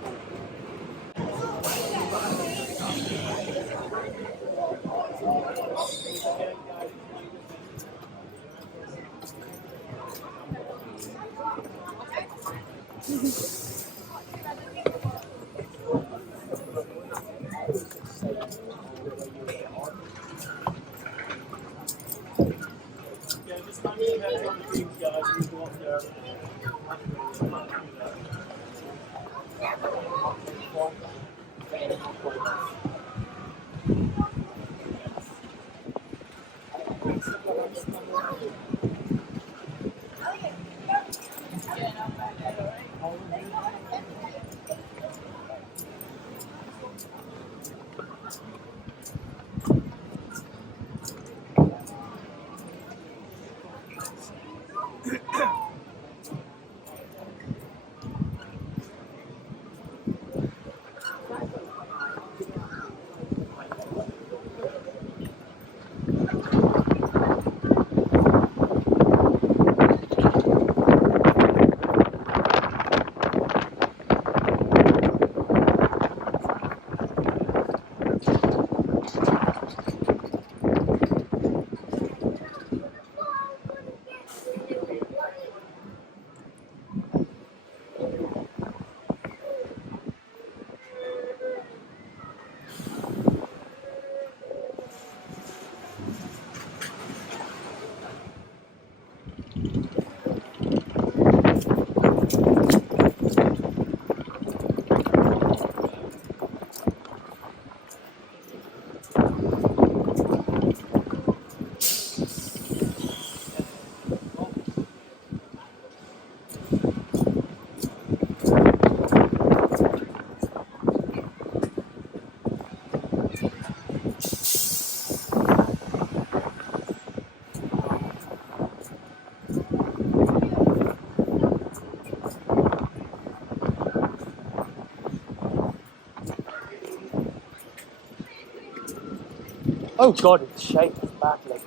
Oh god, it's shaking badly.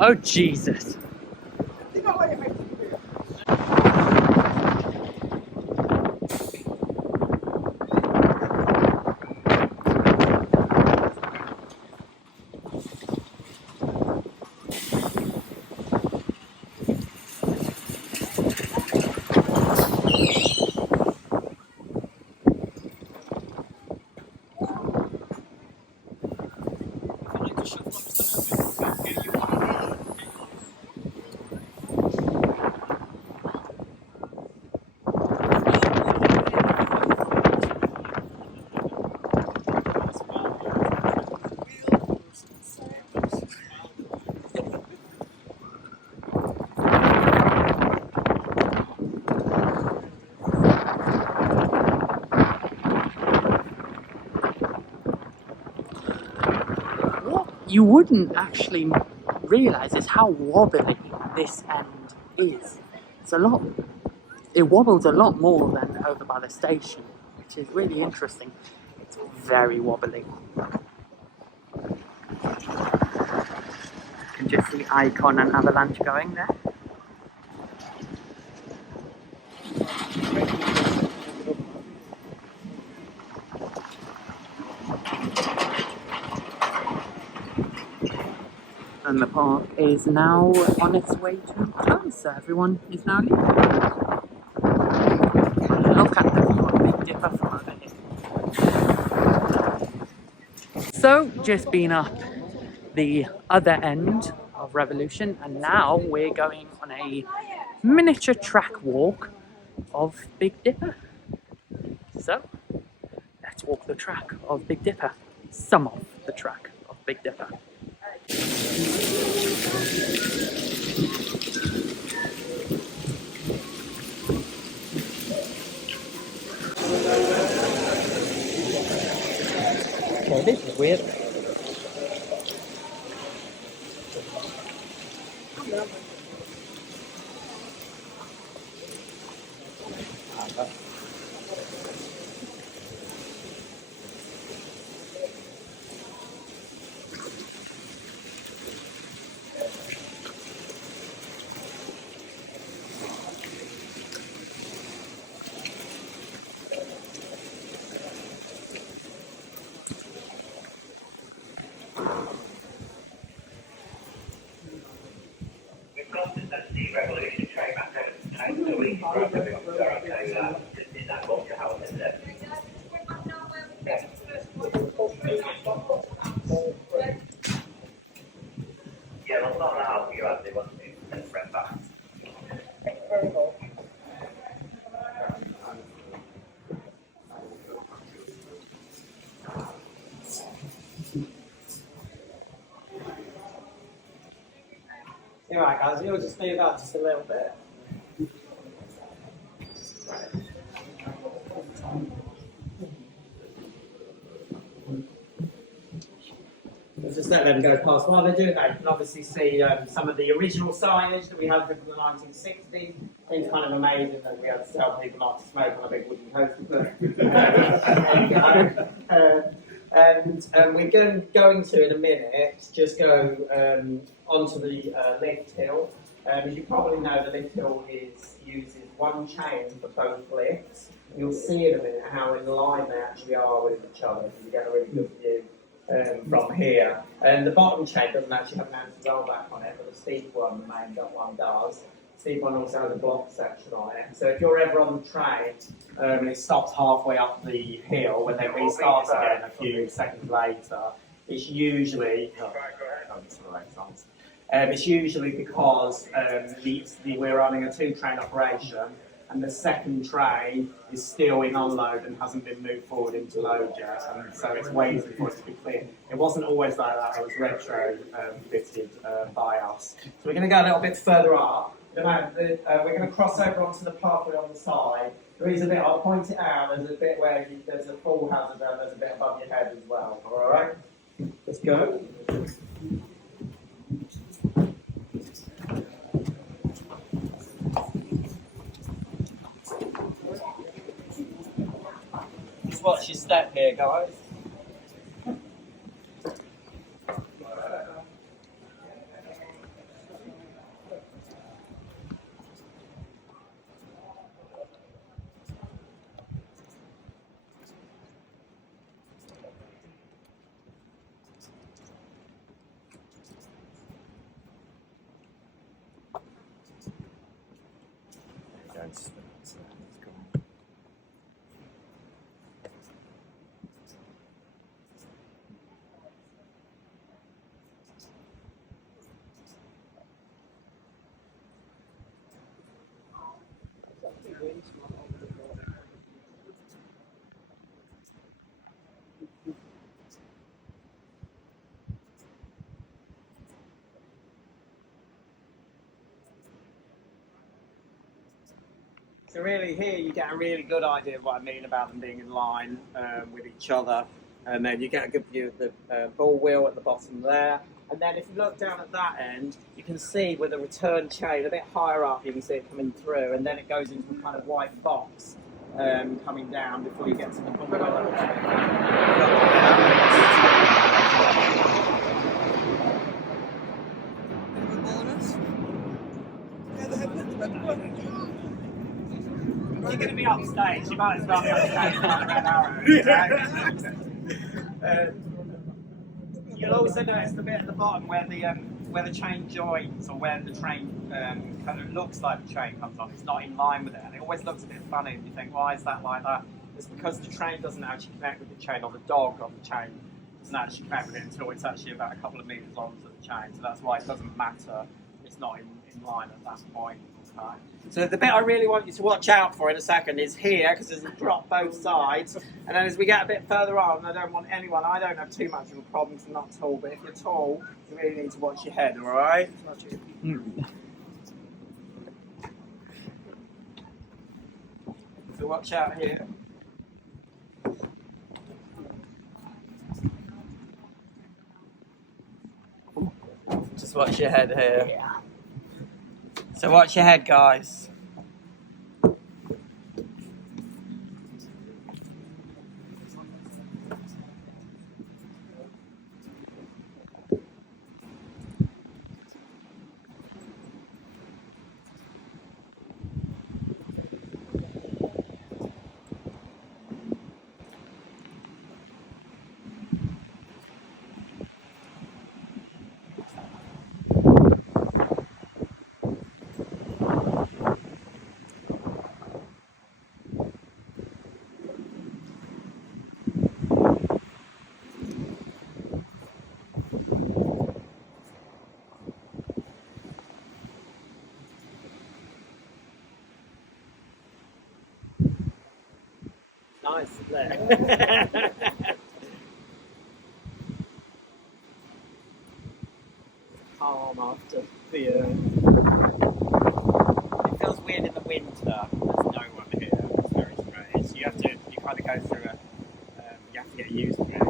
Oh Jesus. What you wouldn't actually realise is how wobbly this end is. It wobbles a lot more than over by the station, which is really interesting. It's very wobbly. You can just see Icon and Avalanche going there. And the park is now on its way to close, so everyone is now leaving. Look at the view of Big Dipper from over here. So, just been up the other end of Revolution, and now we're going on a miniature track walk of Big Dipper. So, let's walk the track of Big Dipper. Some of the track of Big Dipper. Okay, this is weird. Revolution train back home tonight, so we can grab a bit of just in that box house, isn't it? Yeah, well, not how you have to want to spread back. Alright guys, you'll just move out just a little bit. Let's just let them go past. While they're doing that, you can obviously see some of the original signage that we had from the 1960s. It's kind of amazing that we had to tell people not to smoke on a big wooden coaster. And we're going to, in a minute, just go onto the lift hill. As you probably know, the lift hill uses one chain for both lifts. You'll see in a minute how in line they actually are with each other. You get a really good view from here. And the bottom chain doesn't actually have an anti-rollback on it, but the steep one, the main one, does. The steep one also has a block section on it. So if you're ever on the train and it stops halfway up the hill, when they restart again a few seconds later, it's usually it's usually because we're running a two-train operation, and the second train is still in unload and hasn't been moved forward into load yet, and so it's waiting for it to be clear. It wasn't always like that, it was retro fitted by us. So we're going to go a little bit further up. We're going to cross over onto the pathway on the side. There is a bit, I'll point it out, there's a bit where there's a fall hazard and there's a bit above your head as well. Alright? Let's go. Just watch your step here, guys. So really here you get a really good idea of what I mean about them being in line with each other, and then you get a good view of the ball wheel at the bottom there. And then if you look down at that end, you can see with a return chain a bit higher up, you can see it coming through, and then it goes into a kind of white box coming down before you get to the ball wheel. You're going to be upstage, you might as well be upstage by the red arrow. You'll also notice the bit at the bottom where the chain joins, or where the train kind of looks like the train comes on. It's not in line with it, and it always looks a bit funny, and you think, why is that like that? It's because the train doesn't actually connect with the chain, or the dog on the chain doesn't actually connect with it until it's actually about a couple of metres onto the chain, so that's why it doesn't matter. It's not in line at that point. Okay. So the bit I really want you to watch out for in a second is here, because there's a drop both sides, and then as we get a bit further on, I don't want anyone, I don't have too much of a problem because I'm not tall, but if you're tall, you really need to watch your head, alright? So watch out here. Just watch your head here. So watch your head, guys. Nice, isn't it? Calm after the it feels weird in the winter. There's no one here. It's very strange. You kind of go through it. You have to get used to it again.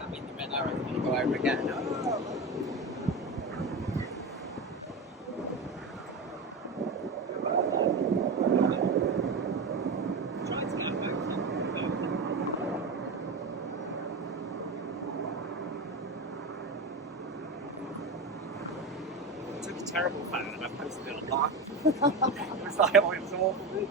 I mean, the red arrow's going to go over again. Oh. Terrible fan, and I posted it online. It was like, oh, it was awful.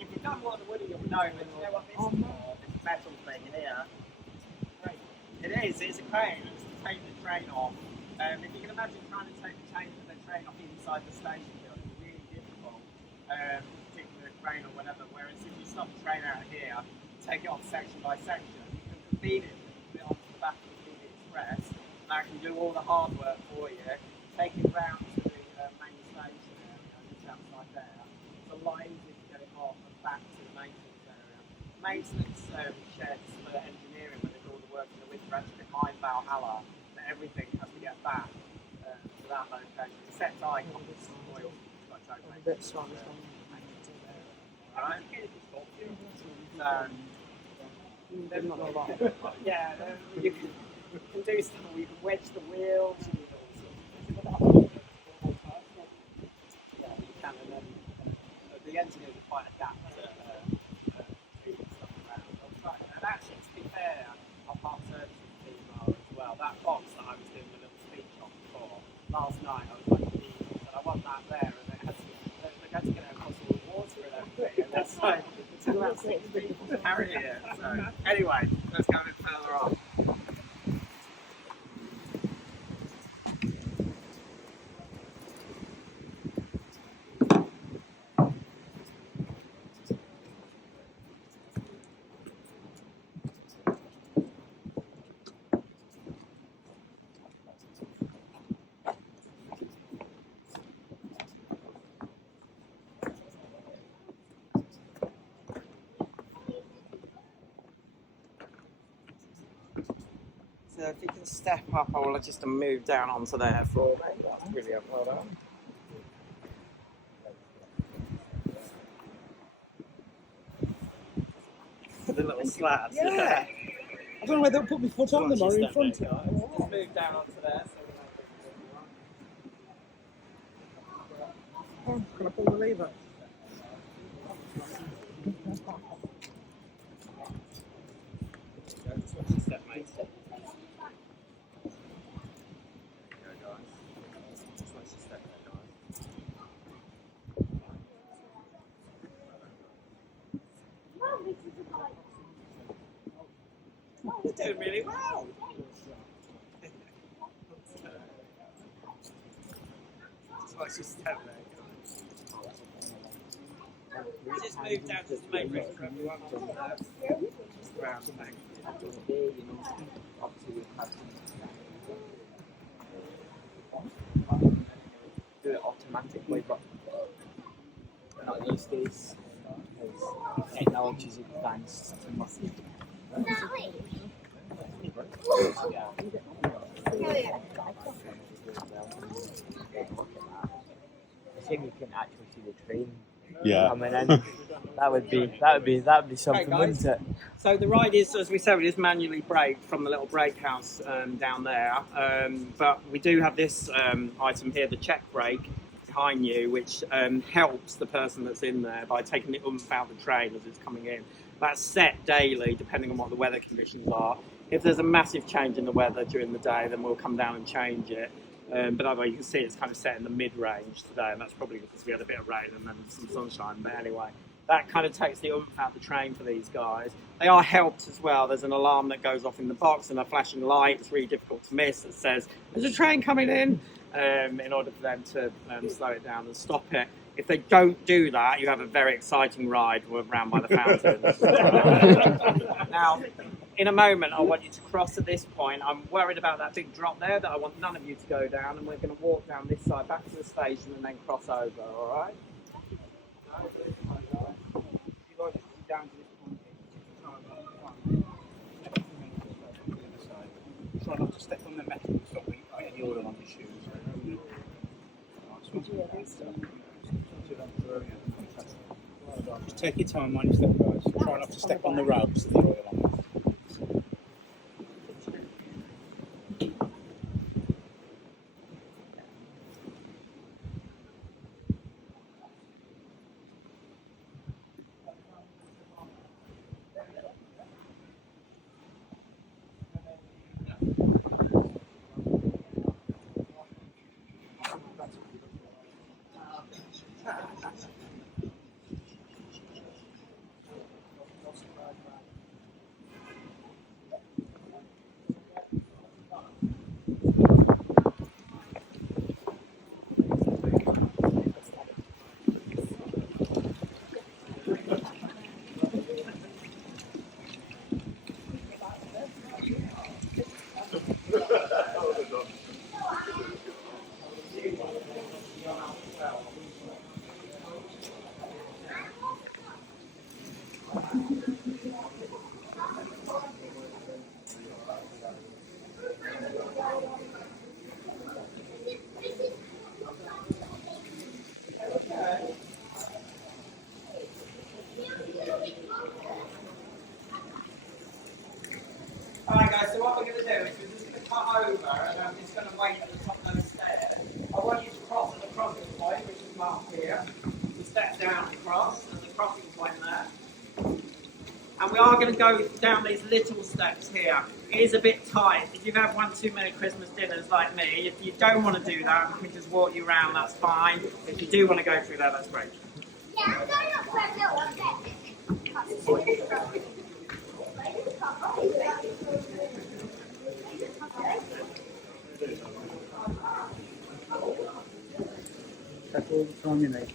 If you've done water wooding, you'll know, but you know what this is for? This metal thing in here. It is, it's a crane, it's to take the train off. If you can imagine trying to take the train off inside the station building, it's really difficult, particularly a crane or whatever, whereas if you stop the train out here, take it off section by section, you can feed it a bit onto the back of the BPB Express, and that can do all the hard work for you, take it round to the main station area, just outside there. It's a lot easier to get it off and back to the maintenance area. Maintenance sheds for engineering, when they do all the work in the winter, actually behind Valhalla, that everything has to get back to that location. Except I come with some oil, but I don't make it. Alright? Yeah, can do stuff. We can wedge the wheels. And all sorts of things. Yeah, you can. And then the engineers are quite adept at moving stuff around. And actually, to be fair, our park services team are as well. That box that I was doing the little speech on before, last night I was like, but I want that there, and it has to, they're going to get it across all the water and everything, and that's like, it took about 6 people to carry it. So, anyway, let's go a bit further on. So if you can step up, I will just move down onto there for me. That's brilliant. Well done. The little slats. Yeah. I don't know whether they'll put my foot on them or in front of it. Just move down onto there. Oh, can I pull the lever? Step, mate. You're doing really well. Just watch your step there. Just move down to the main room for everyone. Just around the back. Do it automatically, but we're not used to this because technology is advanced and massive. I think you can actually see the train coming in. That would be something, wouldn't it? So the ride is, as we said, it is manually braked from the little brake house down there. But we do have this item here, the check brake behind you, which helps the person that's in there by taking the oomph out of the train as it's coming in. That's set daily, depending on what the weather conditions are. If there's a massive change in the weather during the day, then we'll come down and change it. But otherwise, you can see it's kind of set in the mid-range today, and that's probably because we had a bit of rain and then some sunshine. But anyway, that kind of takes the oomph out of the train for these guys. They are helped as well. There's an alarm that goes off in the box and a flashing light. It's really difficult to miss that says, there's a train coming in order for them to slow it down and stop it. If they don't do that, you have a very exciting ride around by the fountain. Now, in a moment, I want you to cross at this point. I'm worried about that big drop there that I want none of you to go down, and we're going to walk down this side back to the station and then cross over, all right? Try not to step on the metal and stop getting the oil on your shoes. Just take your time when you step, guys. Try not to step on the ropes that the oil on. what we're going to do is we're just going to come over and I'm just going to wait at the top of those stairs. I want you to cross at the crossing point, which is marked here. You step down across at the crossing point there. And we are going to go down these little steps here. It is a bit tight. If you've had one too many Christmas dinners like me, if you don't want to do that, we can just walk you around, that's fine. If you do want to go through that, that's great. Yeah, I'm going up for a little bit. That's all the time you need.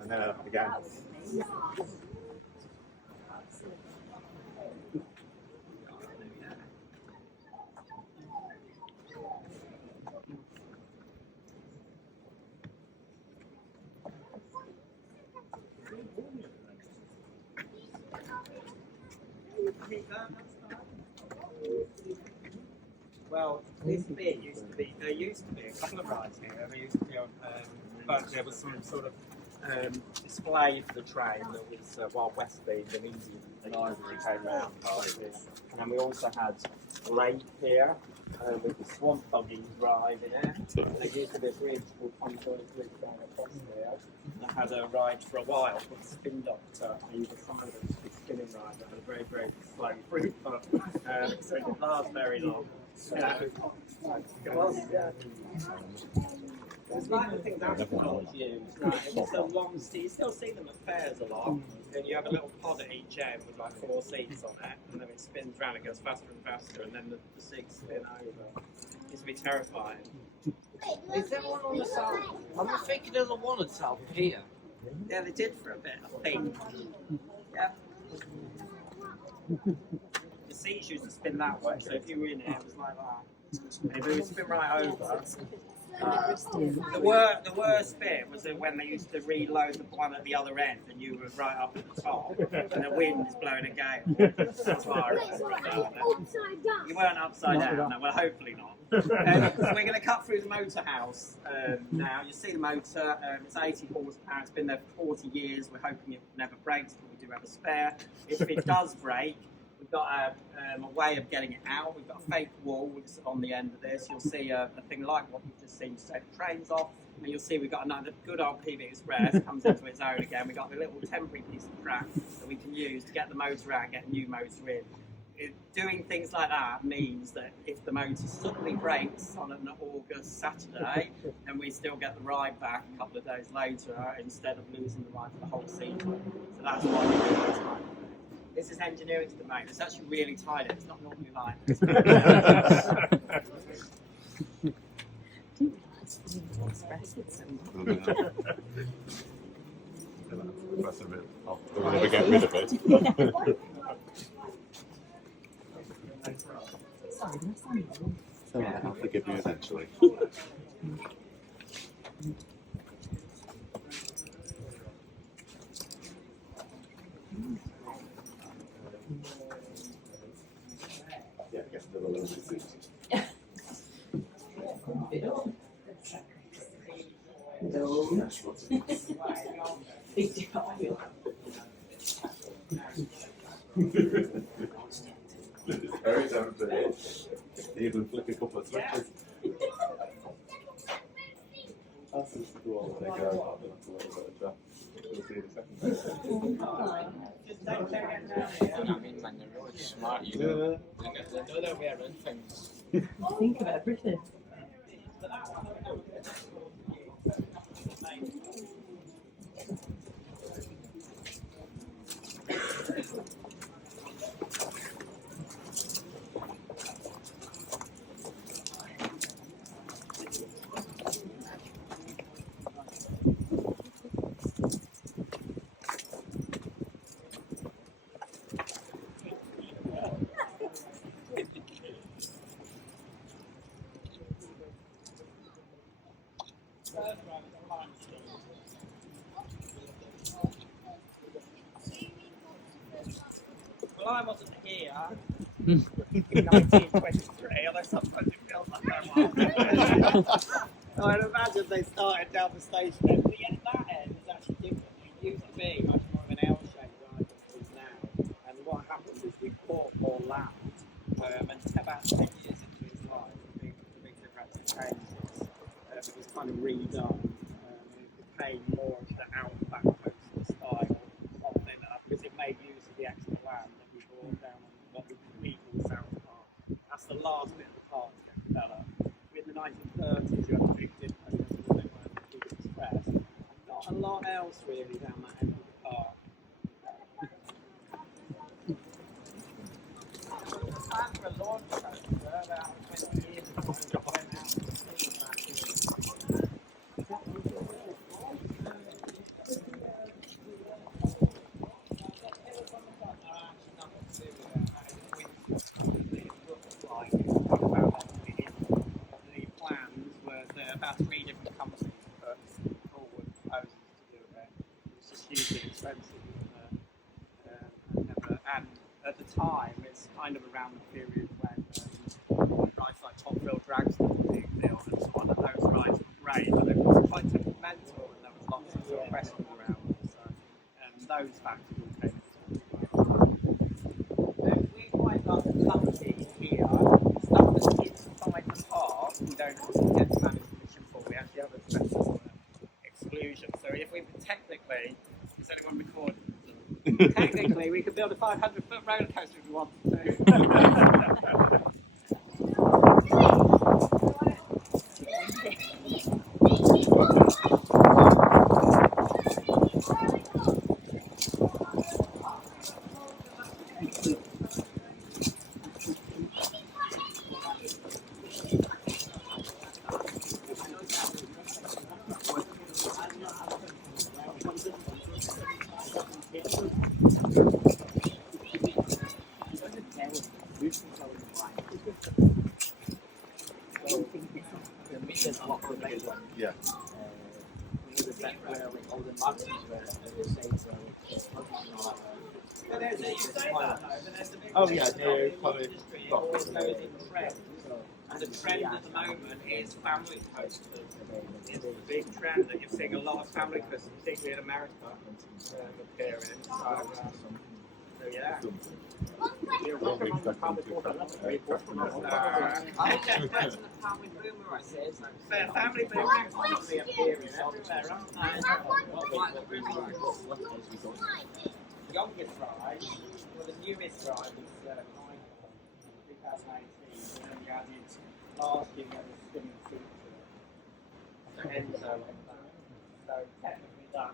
And then up again. Well, this bit there used to be a couple of rides here. There used to be, but there was some sort of display for the train that was Wild West themed and Indian. And Ivory came round past this. And then we also had a lake here with the swamp buggy ride in it. And there used to be a bridge called Contour's Bridge down across there that had a ride for a while called the Spin Doctor. And either side of the spinning ride that had a very, very slow route, but so it didn't last very long. It's like the thing that was used, right? It's a long seat. You still see them at fairs a lot. And you have a little pod at each end with like 4 seats on it, and then it spins round. It goes faster and faster, and then the seats spin over. It used to be terrifying. Is there one on the side? I'm thinking of the one at top here. Yeah, they did for a bit, I think. Yeah. The seats used to spin that way, so if you were in it, it was like that. And if it would spin right over. The worst bit was when they used to reload the one at the other end and you were right up at the top and the wind is blowing a gale. That's what I remember. You weren't upside down, no, well hopefully not. So we're going to cut through the motor house now. You'll see the motor, it's 80 horsepower, it's been there for 40 years. We're hoping it never breaks, but we do have a spare. If it does break, we've got a way of getting it out. We've got a fake wall on the end of this. You'll see a thing like what you've just seen to take the trains off. And you'll see we've got another good old PB Express comes into its own again. We've got a little temporary piece of track that we can use to get the motor out and get a new motor in. Doing things like that means that if the motor suddenly breaks on an August Saturday, then we still get the ride back a couple of days later instead of losing the ride for the whole season. So that's why we do this time. This is engineering to the main. It's actually really tight. It's not normally like this. That's a bit. Oh, we'll never get rid of it. I'll forgive you eventually. Yeah, I guess they're a little bit suited. Very tempting. Even flick a couple of switches. That's just the one they go out and that's a little bit of that. We'll see in a second. I mean, man, they're really smart, you know. They know their way around things. Think of everything. Well, I wasn't here in 1923, although sometimes it feels like I was. I'd imagine they started down the station end. But yeah, that end is actually different. It used to be much more of an L-shaped ride than it is now. And what happened is we bought more land, and about 10 years into its life, the big difference had to change this. It was kind of redone. It became more of the outback coastal style of thing, because it made use of the extra land that we brought down on what we call the South Park. That's the last bit of the park to get developed. In the 1930s, you had a big dip and a bit where the Big Express. Not a lot else really down that end of the park. Time for a launch coaster about 20 years ago. Went out to see that. About 3 different companies put forward proposals to do it. It was just hugely expensive. And at the time, it's kind of around the period when rides like Top Thrill Dragster were being built and so on, and those rides were great, but they were quite temperamental and there was lots of sort of questions around them. So those factors all came into it. We quite got lucky here. Stuff that's inside the park, we don't actually get to manage. We actually have a special exclusion. So if we were technically, is anyone recording? Technically, we could build a 500-foot roller coaster if we wanted to. Yeah. Oh yeah, and the trend at the moment is family coasters. It's the big trend that you're seeing a lot of family coasters, particularly in America, appearing. So yeah. One Family boomerangs probably appearing elsewhere, aren't they? Youngest ride, well the newest ride is 2018, and then we added last year we had a spinning seat to Enzo on that. So technically that.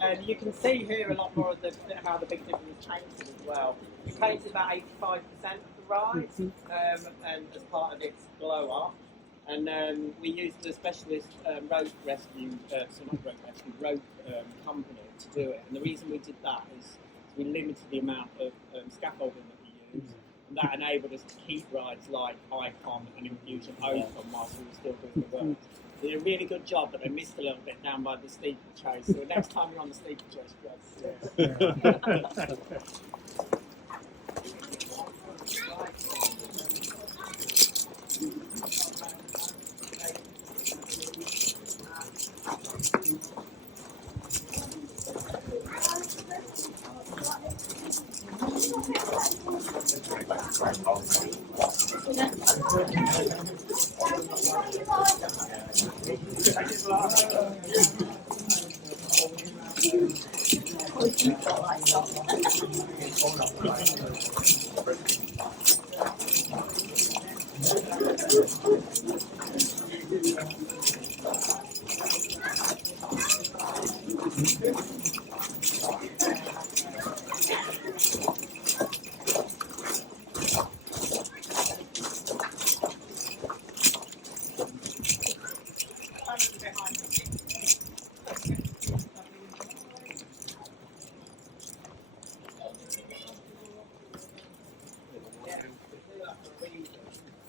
And you can see here a lot more of how the Big Dipper was painted as well. We painted about 85% of the ride, and as part of its glow up. And we used a specialist road company to do it. And the reason we did that is we limited the amount of scaffolding that we used. And that enabled us to keep rides like Icon and Infusion open whilst we were still doing the work. They did a really good job, but they missed a little bit down by the steeplechase. So next time you're on the steeplechase,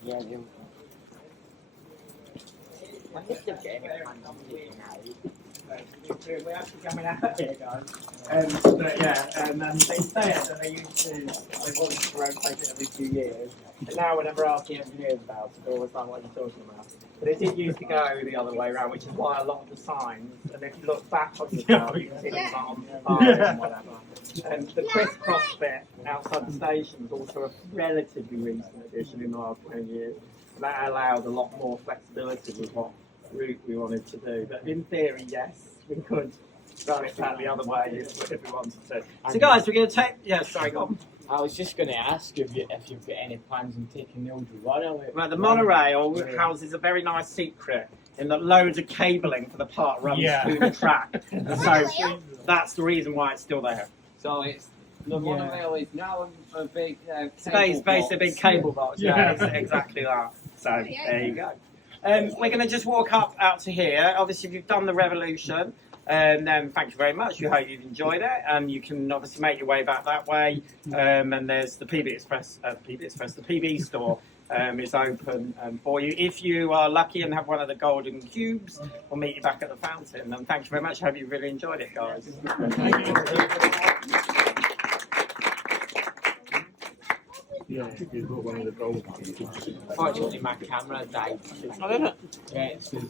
Yeah, you. When did you get any plans on taking out? we're actually coming out here, guys. But yeah, they said that they wanted to rotate it every 2 years. And now whenever I ask the engineers about it, they're always like, what are you talking about? But it did used to go the other way around, which is why a lot of the signs, and if you look back on the car, you can see them on fire and whatever. And the crisscross bit outside the station was also a relatively recent addition in the last 20 years. That allowed a lot more flexibility with what route we wanted to do. But in theory, yes, we could run it back the other way if we wanted to. So guys, we're going to take... Yeah, sorry, go on. I was just going to ask if you've got any plans on taking the old monorail. Well, the monorail houses a very nice secret in that loads of cabling for the part runs through the track. So that's the reason why it's still there. So it's the monorail is now a big Basically a big cable box. Yeah, it's exactly that. So there you go. We're going to just walk up out to here. Obviously, if you've done the revolution, then thank you very much. We hope you've enjoyed it. You can obviously make your way back that way. And there's the PB Express, the PB store is open for you. If you are lucky and have one of the golden cubes, we'll meet you back at the fountain. And thank you very much. Hope you really enjoyed it, guys. Yeah, you've got one of the gold ones. Fortunately, my camera died. Oh, did it? Yeah, it's because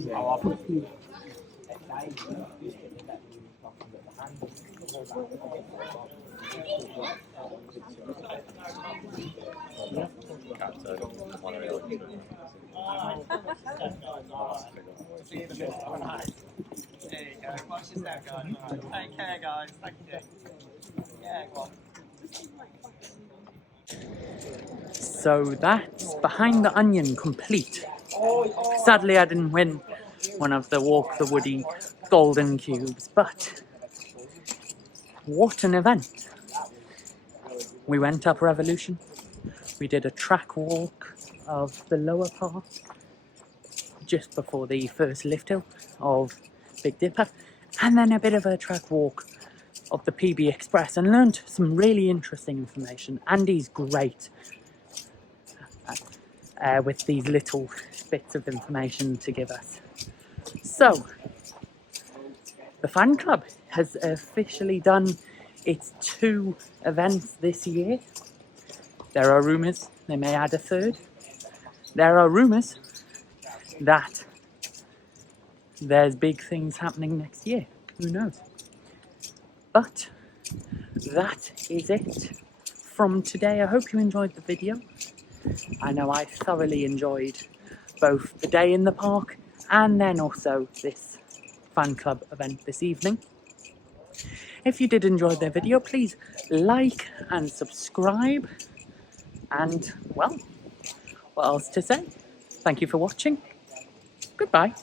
There you go. Watch this now, guys. Take care, guys. Thank you. Yeah, go on. So that's Behind the Onion complete. Sadly I didn't win one of the Walk the Woody golden cubes, but what an event. We went up Revolution, we did a track walk of the lower part just before the first lift hill of Big Dipper, and then a bit of a track walk of the PB Express, and learned some really interesting information. Andy's great with these little bits of information to give us. So, the fan club has officially done its 2 events this year. There are rumours they may add a 3rd. There are rumours that there's big things happening next year. Who knows? But that is it from today. I hope you enjoyed the video. I know I thoroughly enjoyed both the day in the park and then also this fan club event this evening. If you did enjoy the video, please like and subscribe. And, well, what else to say? Thank you for watching. Goodbye.